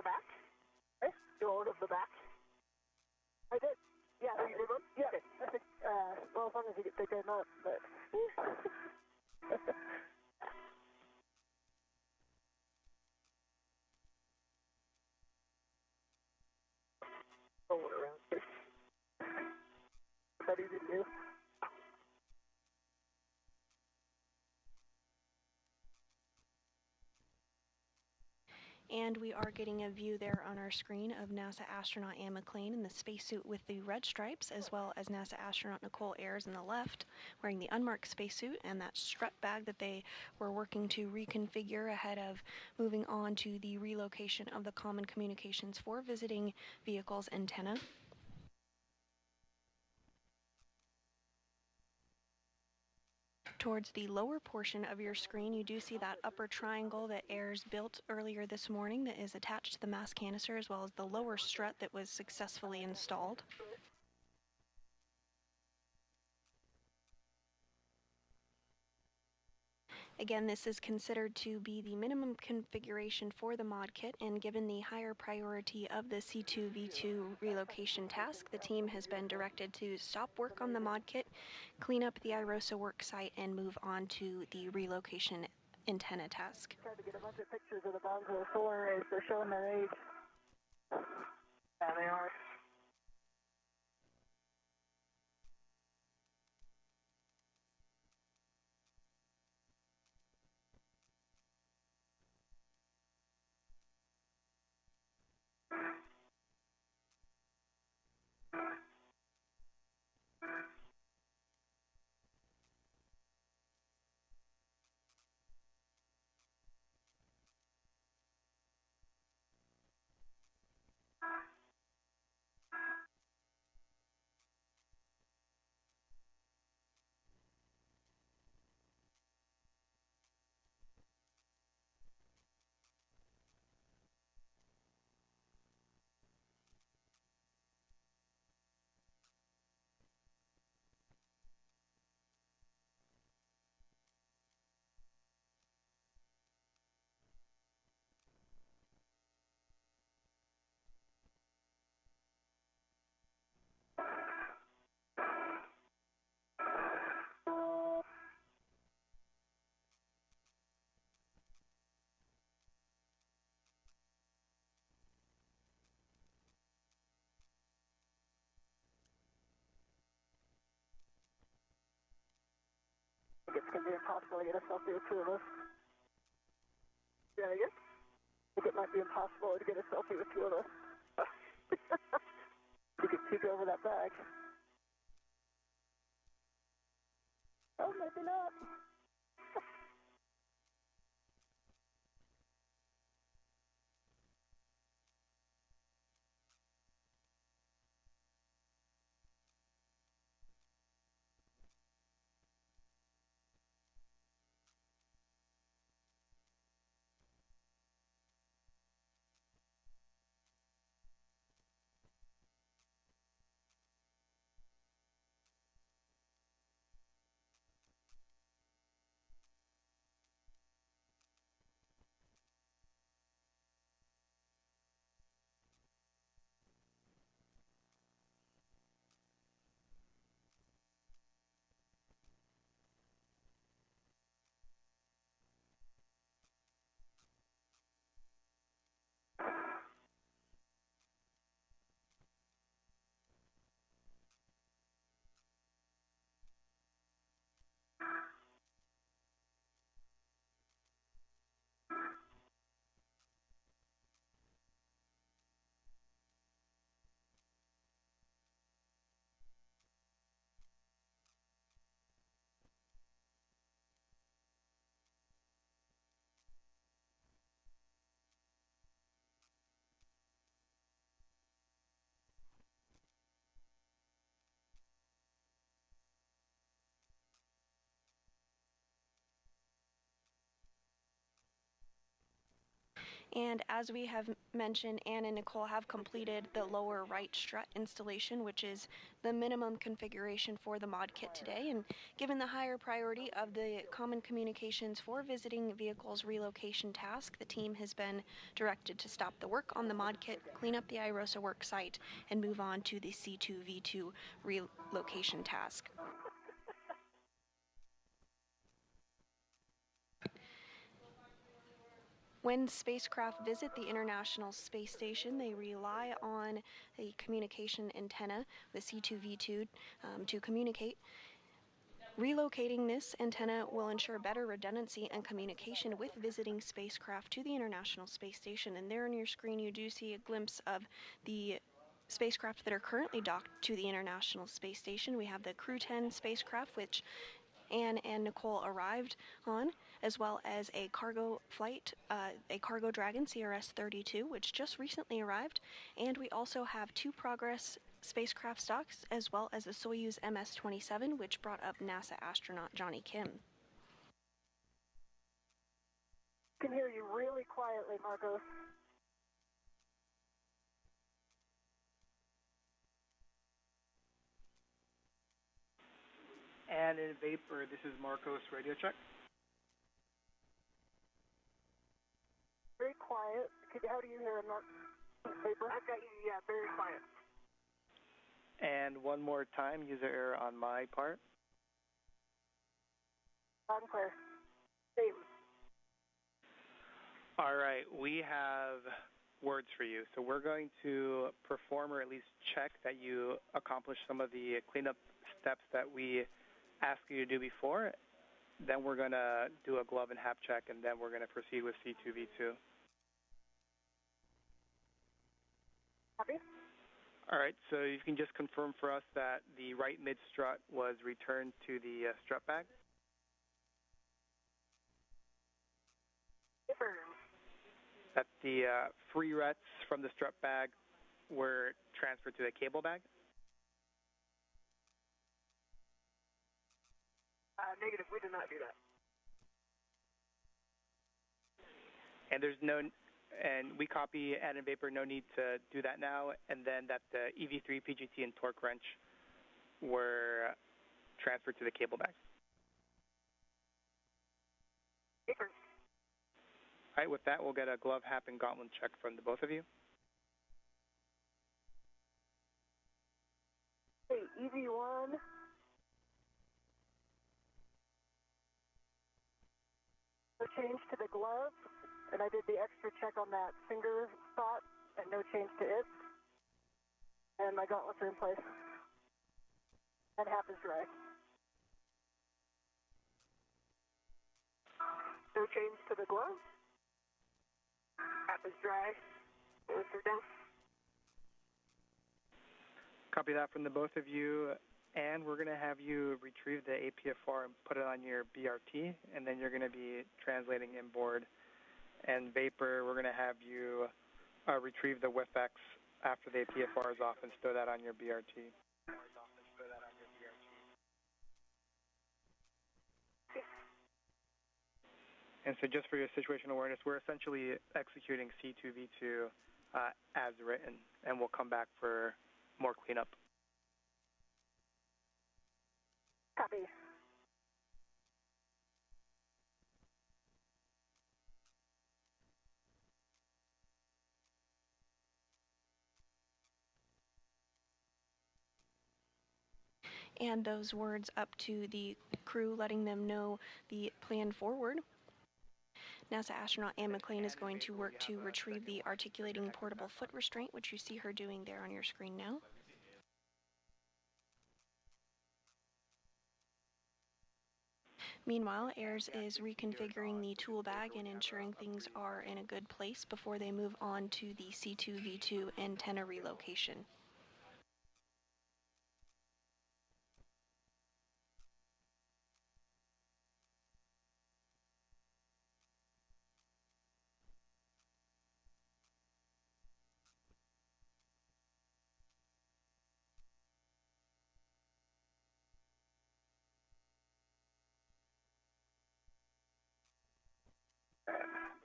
the back. Okay. Go out of the back. I did. Yeah, you did one? Yeah. Okay. I think, well, as long as you get picked up, but... Roll it around. Is that easy to do? And we are getting a view there on our screen of NASA astronaut Anne McClain in the spacesuit with the red stripes, as well as NASA astronaut Nichole Ayers on the left, wearing the unmarked spacesuit and that strut bag that they were working to reconfigure ahead of moving on to the relocation of the Common Communications for Visiting Vehicles antenna. Towards the lower portion of your screen, you do see that upper triangle that Ayers built earlier this morning that is attached to the mass canister, as well as the lower strut that was successfully installed. Again, this is considered to be the minimum configuration for the mod kit, and given the higher priority of the C2V2 relocation task, the team has been directed to stop work on the mod kit, clean up the IROSA work site, and move on to the relocation antenna task. Tried to get a bunch of pictures of the bombs of the solar arrays. They're showing their age. Yeah, they are. I think it's going to be impossible to get a selfie with two of us. Yeah, I guess. I think it might be impossible to get a selfie with two of us. You could peek over that bag. Oh, maybe not. And as we have mentioned, Anne and Nichole have completed the lower right strut installation, which is the minimum configuration for the mod kit today. And given the higher priority of the Common Communications for Visiting Vehicles relocation task, the team has been directed to stop the work on the mod kit, clean up the IROSA work site, and move on to the C2V2 relocation task. When spacecraft visit the International Space Station, they rely on a communication antenna, the C2V2, to communicate. Relocating this antenna will ensure better redundancy and communication with visiting spacecraft to the International Space Station. And there on your screen, you do see a glimpse of the spacecraft that are currently docked to the International Space Station. We have the Crew 10 spacecraft, which Anne and Nichole arrived on, as well as a cargo flight, a Cargo Dragon CRS-32, which just recently arrived. And we also have 2 Progress spacecraft stocks, as well as the Soyuz MS-27, which brought up NASA astronaut Johnny Kim. I can hear you really quietly, Marcos. And in Vapor, this is Marcos radio check. Very quiet. How do you hear him, Vapor? I've got you, yeah, very quiet. And one more time, user error on my part. Loud and clear. Same. All right, we have words for you. So we're going to perform or at least check that you accomplished some of the cleanup steps that we asked you to do before. Then we're going to do a glove and hap check, and then we're going to proceed with C2V2. Copy. All right, so you can just confirm for us that the right mid-strut was returned to the strut bag? Confirm. That the free rets from the strut bag were transferred to the cable bag? Negative, we did not do that. And there's no, and we copy Add and Vapor, no need to do that now, and then that the EV3, PGT, and torque wrench were transferred to the cable bag. Vapor. All right, with that, we'll get a glove, hap, and gauntlet check from the both of you. Hey, EV1. No change to the glove, and I did the extra check on that finger spot, and no change to it. And my gauntlets are in place. And hap is dry. No change to the glove. Hap is dry. Bullets are down. Copy that from the both of you, and we're going to have you retrieve the APFR and put it on your BRT, and then you're going to be translating inboard. And Vapor, we're going to have you retrieve the WIFX after the APFR is off and stow that on your BRT. And so just for your situational awareness, we're essentially executing C2V2 as written, and we'll come back for more cleanup. Copy. And those words up to the crew, letting them know the plan forward. NASA astronaut Anne McClain is going to work to retrieve the articulating portable foot restraint, which you see her doing there on your screen now. Meanwhile, Ayers is reconfiguring the tool bag and ensuring things are in a good place before they move on to the C2V2 antenna relocation.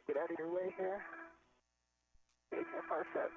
Get out of your way here. HFR set.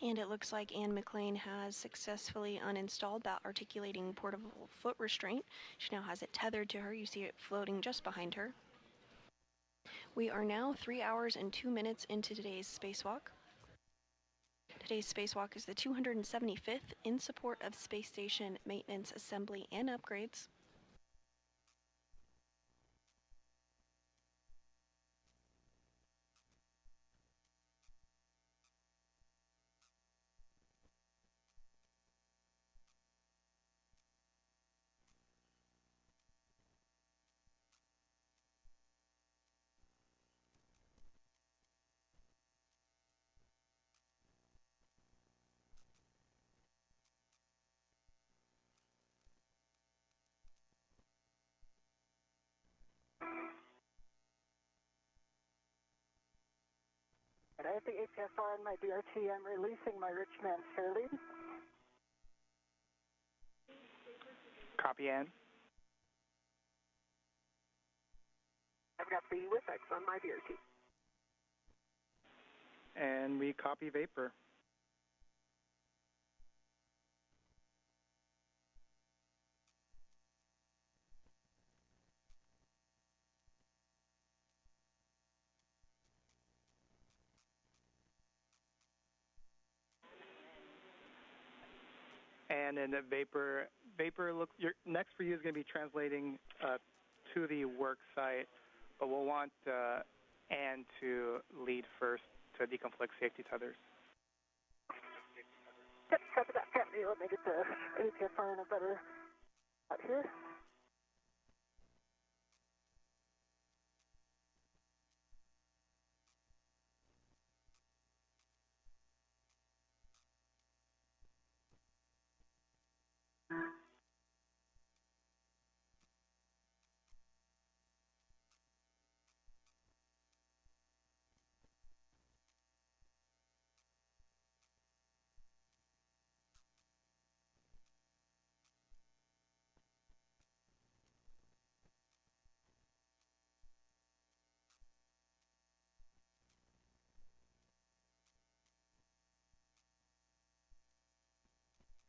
And it looks like Ann McClain has successfully uninstalled that articulating portable foot restraint. She now has it tethered to her. You see it floating just behind her. We are now 3 hours and 2 minutes into today's spacewalk. Today's spacewalk is the 275th in support of space station maintenance, assembly, and upgrades. I have the HFR and my DRT. I'm releasing my rich man's fair lead. Copy, Ann. I've got the WIFX on my DRT. And we copy Vapor. And then the Vapor look. Next for you is going to be translating to the work site, but we'll want Ann to lead first to deconflict safety tethers. Yep, copy that. Let me get the HFR in a better spot here.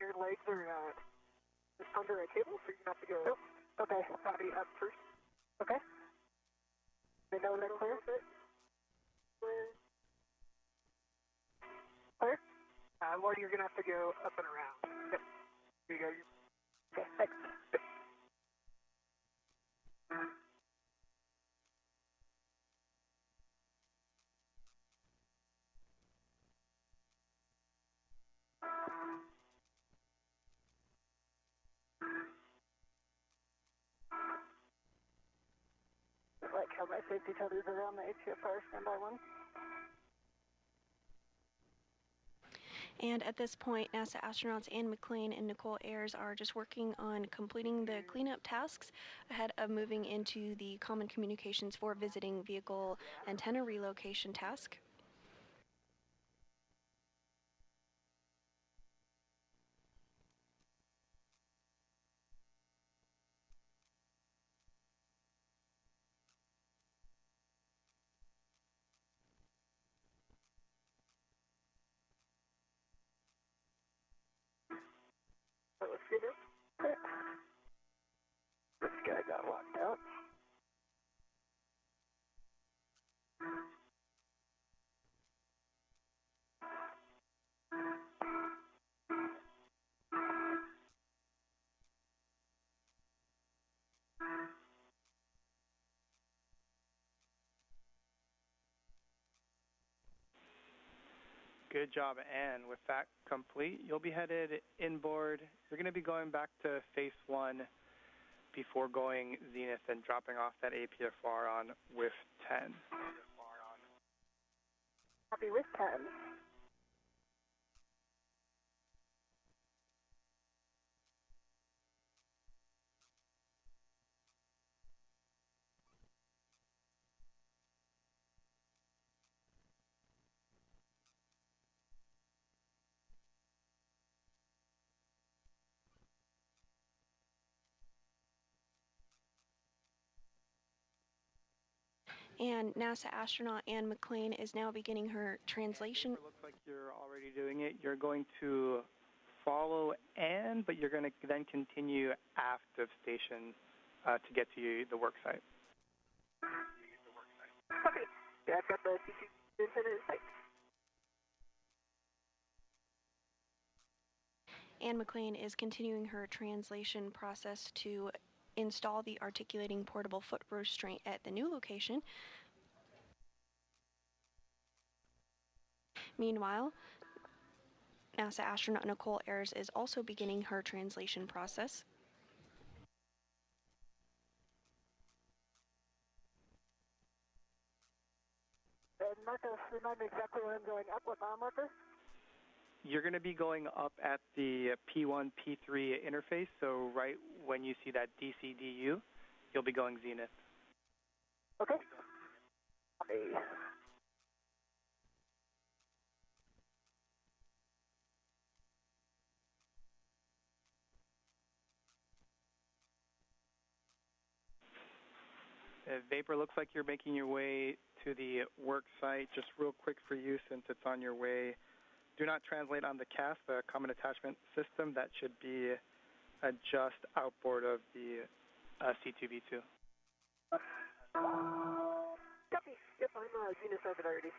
Your legs are just under a table, so you have to go. Oh, okay. Body up first. Okay. They know they're clear. Clear. Or you're gonna have to go up and around. Yep. Here you go. Okay. Thanks. I like how my safety tethers are on the HFR standby one. And at this point, NASA astronauts Ann McClain and Nichole Ayers are just working on completing the cleanup tasks ahead of moving into the Common Communications for Visiting Vehicle Antenna Relocation task. So let's get it. This guy got locked out. Good job, Ann. With that complete, you'll be headed inboard. You're going to be going back to phase 1 before going zenith and dropping off that APFR on with 10. Copy with 10. And NASA astronaut Ann McClain is now beginning her translation. It looks like you're already doing it. You're going to follow Ann, but you're going to then continue aft of station to get to the work site. Copy. Yeah, I've got the CC in sight. Ann McClain is continuing her translation process to install the articulating portable foot restraint at the new location. Meanwhile, NASA astronaut Nichole Ayers is also beginning her translation process. Marcus, remind me exactly where I'm going up, what mile marker? You're going to be going up at the P1, P3 interface, so right when you see that DCDU, you'll be going zenith. Okay. Vapor, looks like you're making your way to the work site. Just real quick for you, since it's on your way, do not translate on the CAS, the Common Attachment System. That should be just outboard of the C2V2. Copy. Yep, I'm zenith orbit already.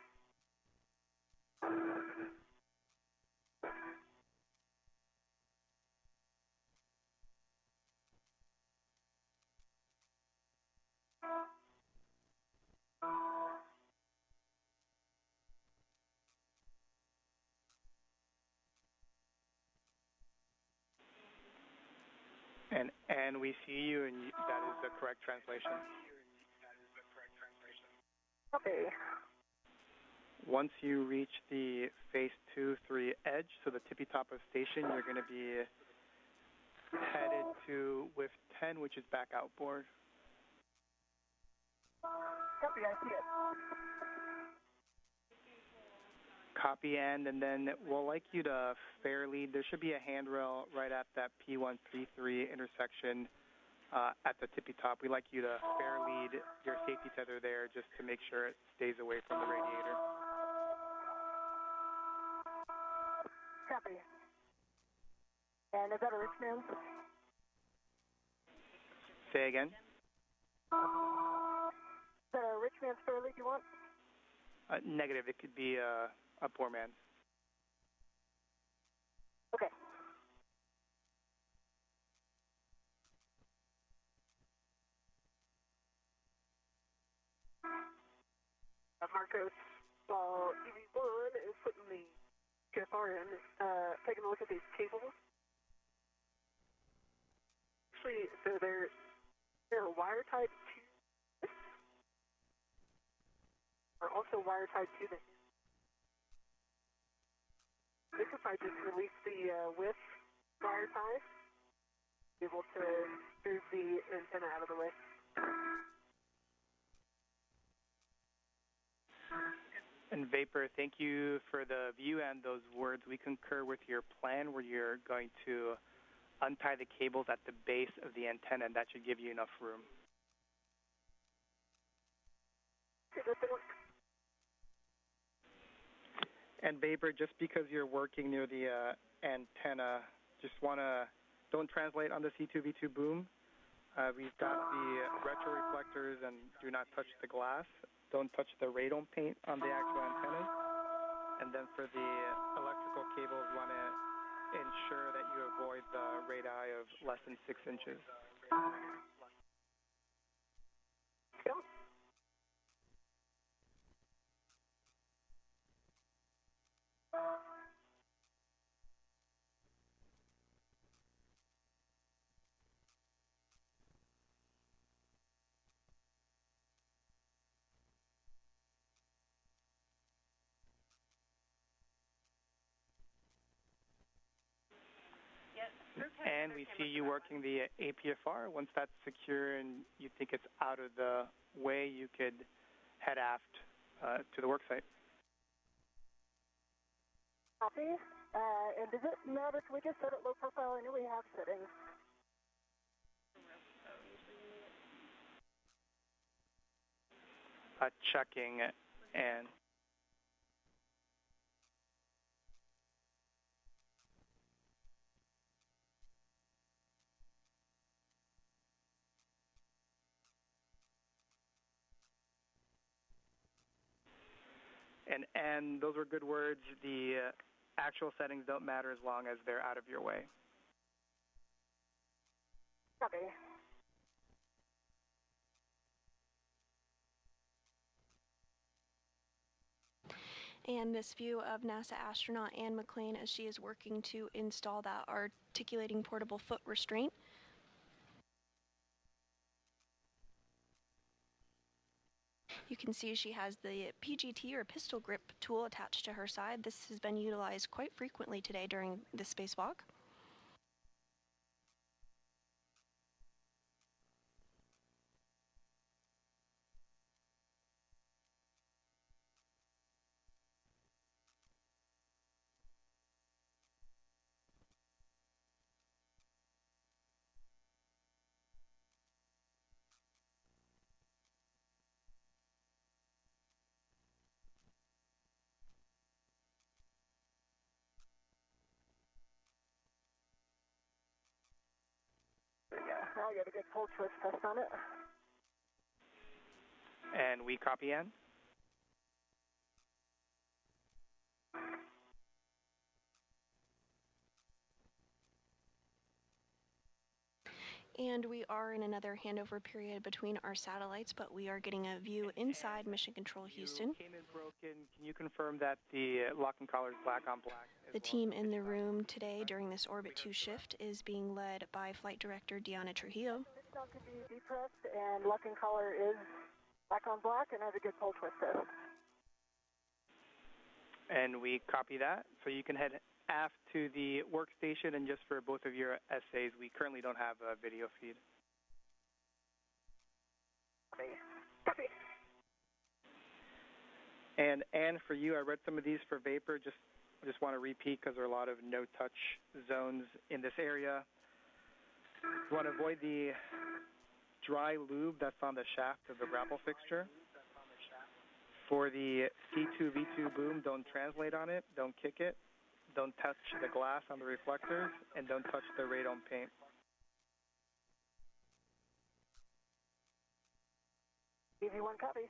And we see you, and that is the correct translation. Okay. Once you reach the phase 2-3 edge, so the tippy top of station, you're going to be headed to with 10, which is back outboard. Copy, I see it. Copy, and then we'll like you to fair lead. There should be a handrail right at that P133 intersection at the tippy top. We like you to fair lead your safety tether there just to make sure it stays away from the radiator. Copy. And is that a rich man? Say again? Is that a rich man's fair lead you want? Negative. It could be a poor man. Okay. Marcos, while EV1 is putting the QFR in, taking a look at these cables. Actually, so they're wire tied to this, or also wire tied to this. This if I just release the width wire tie, be able to move the antenna out of the way. And Vapor, thank you for the view and those words. We concur with your plan where you're going to untie the cables at the base of the antenna, and that should give you enough room. And Vapor, just because you're working near the antenna, don't translate on the C2V2 boom. We've got the retro reflectors and do not touch the glass. Don't touch the radome paint on the actual antennas. And then for the electrical cables, you want to ensure that you avoid the radii of less than 6 inches. and we see you working the APFR. Once that's secure and you think it's out of the way, you could head aft to the work site. Copy. And does it matter if we just set it low profile? I know we have settings. Checking and and those were good words. The actual settings don't matter as long as they're out of your way. Copy. And this view of NASA astronaut Anne McClain as she is working to install that articulating portable foot restraint. You can see she has the PGT or pistol grip tool attached to her side. This has been utilized quite frequently today during the spacewalk. I'll get a good full twist test on it. And we copy Ann. And we are in another handover period between our satellites, but we are getting a view inside Mission Control Houston. Came in broken. Can you confirm that the lock and collar is black on black? The team in the room today during this Orbit 2 shift is being led by Flight Director Deanna Trujillo. This now could be depressed, and lock and collar is black on black and has a good full twist test. And we copy that. So you can head aft to the workstation, and just for both of your essays, we currently don't have a video feed. Copy. And for you, I read some of these for Vapor. Just want to repeat because there are a lot of no-touch zones in this area. You want to avoid the dry lube that's on the shaft of the grapple fixture. For the C2V2 boom, don't translate on it, don't kick it, don't touch the glass on the reflectors, and don't touch the radome paint. Easy one, copy.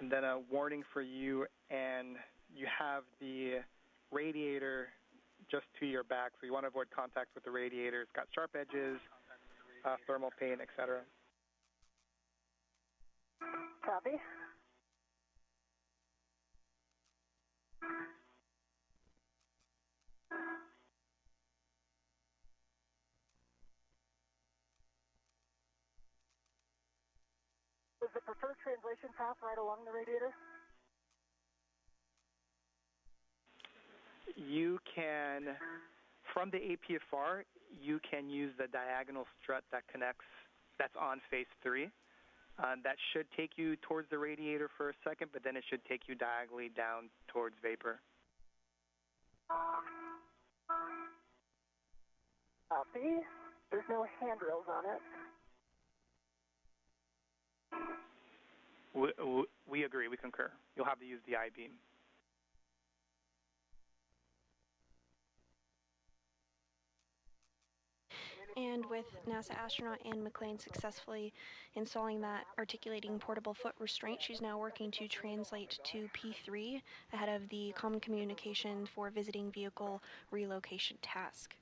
And then a warning for you, and you have the radiator just to your back, so you want to avoid contact with the radiator. It's got sharp edges, thermal paint, etc. Copy. Is the preferred translation path right along the radiator? You can, from the APFR, you can use the diagonal strut that connects, that's on phase 3. That should take you towards the radiator for a second, but then it should take you diagonally down towards Vapor. Copy. There's no handrails on it. We agree, we concur. You'll have to use the I-beam. And with NASA astronaut Anne McClain successfully installing that articulating portable foot restraint, she's now working to translate to P3 ahead of the common communication for visiting vehicle relocation task.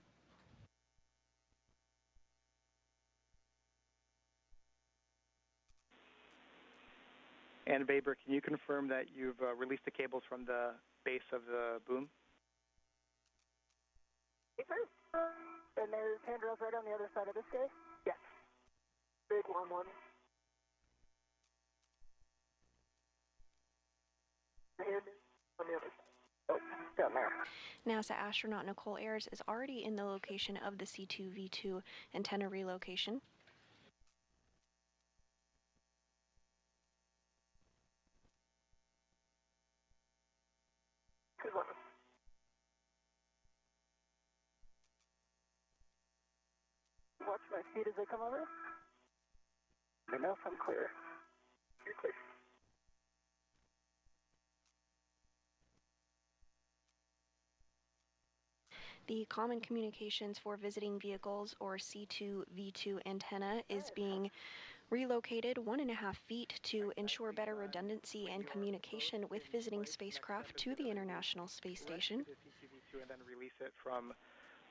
And Vapor, can you confirm that you've released the cables from the base of the boom? Vapor? And there's handrails right on the other side of this guy? Yes. Big long one. And on the other side. Oh, Down there. NASA astronaut Nichole Ayers is already in the location of the C2V2 antenna relocation. Watch my feet as they come over. Let me know if I'm clear. You're clear. The Common Communications for Visiting Vehicles, or C2V2 antenna, is being relocated 1.5 feet to ensure better redundancy and communication with visiting spacecraft to the International Space Station. And then release it from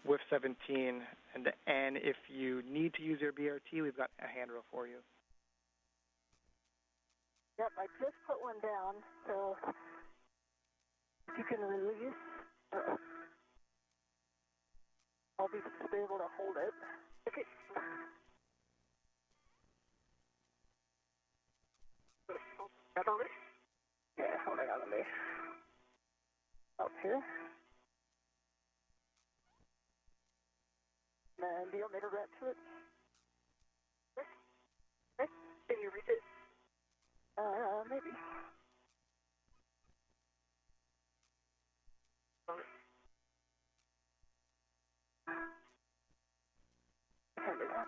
WIF 17. And if you need to use your BRT, we've got a handrail for you. Yep, I just put one down, so if you can release, I'll be able to hold it. Okay. Got on it? Yeah, holding on to me. Up here. And the ometer wrap to it. Okay. Can you reach it? Maybe. Can't do that.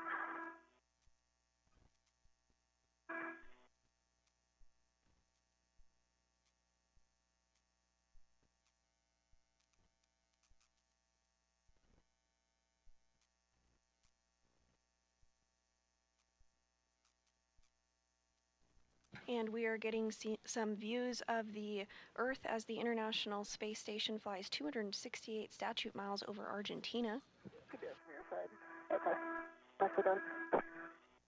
And we are getting some views of the Earth as the International Space Station flies 268 statute miles over Argentina. Could be from your side. Okay. That's it done.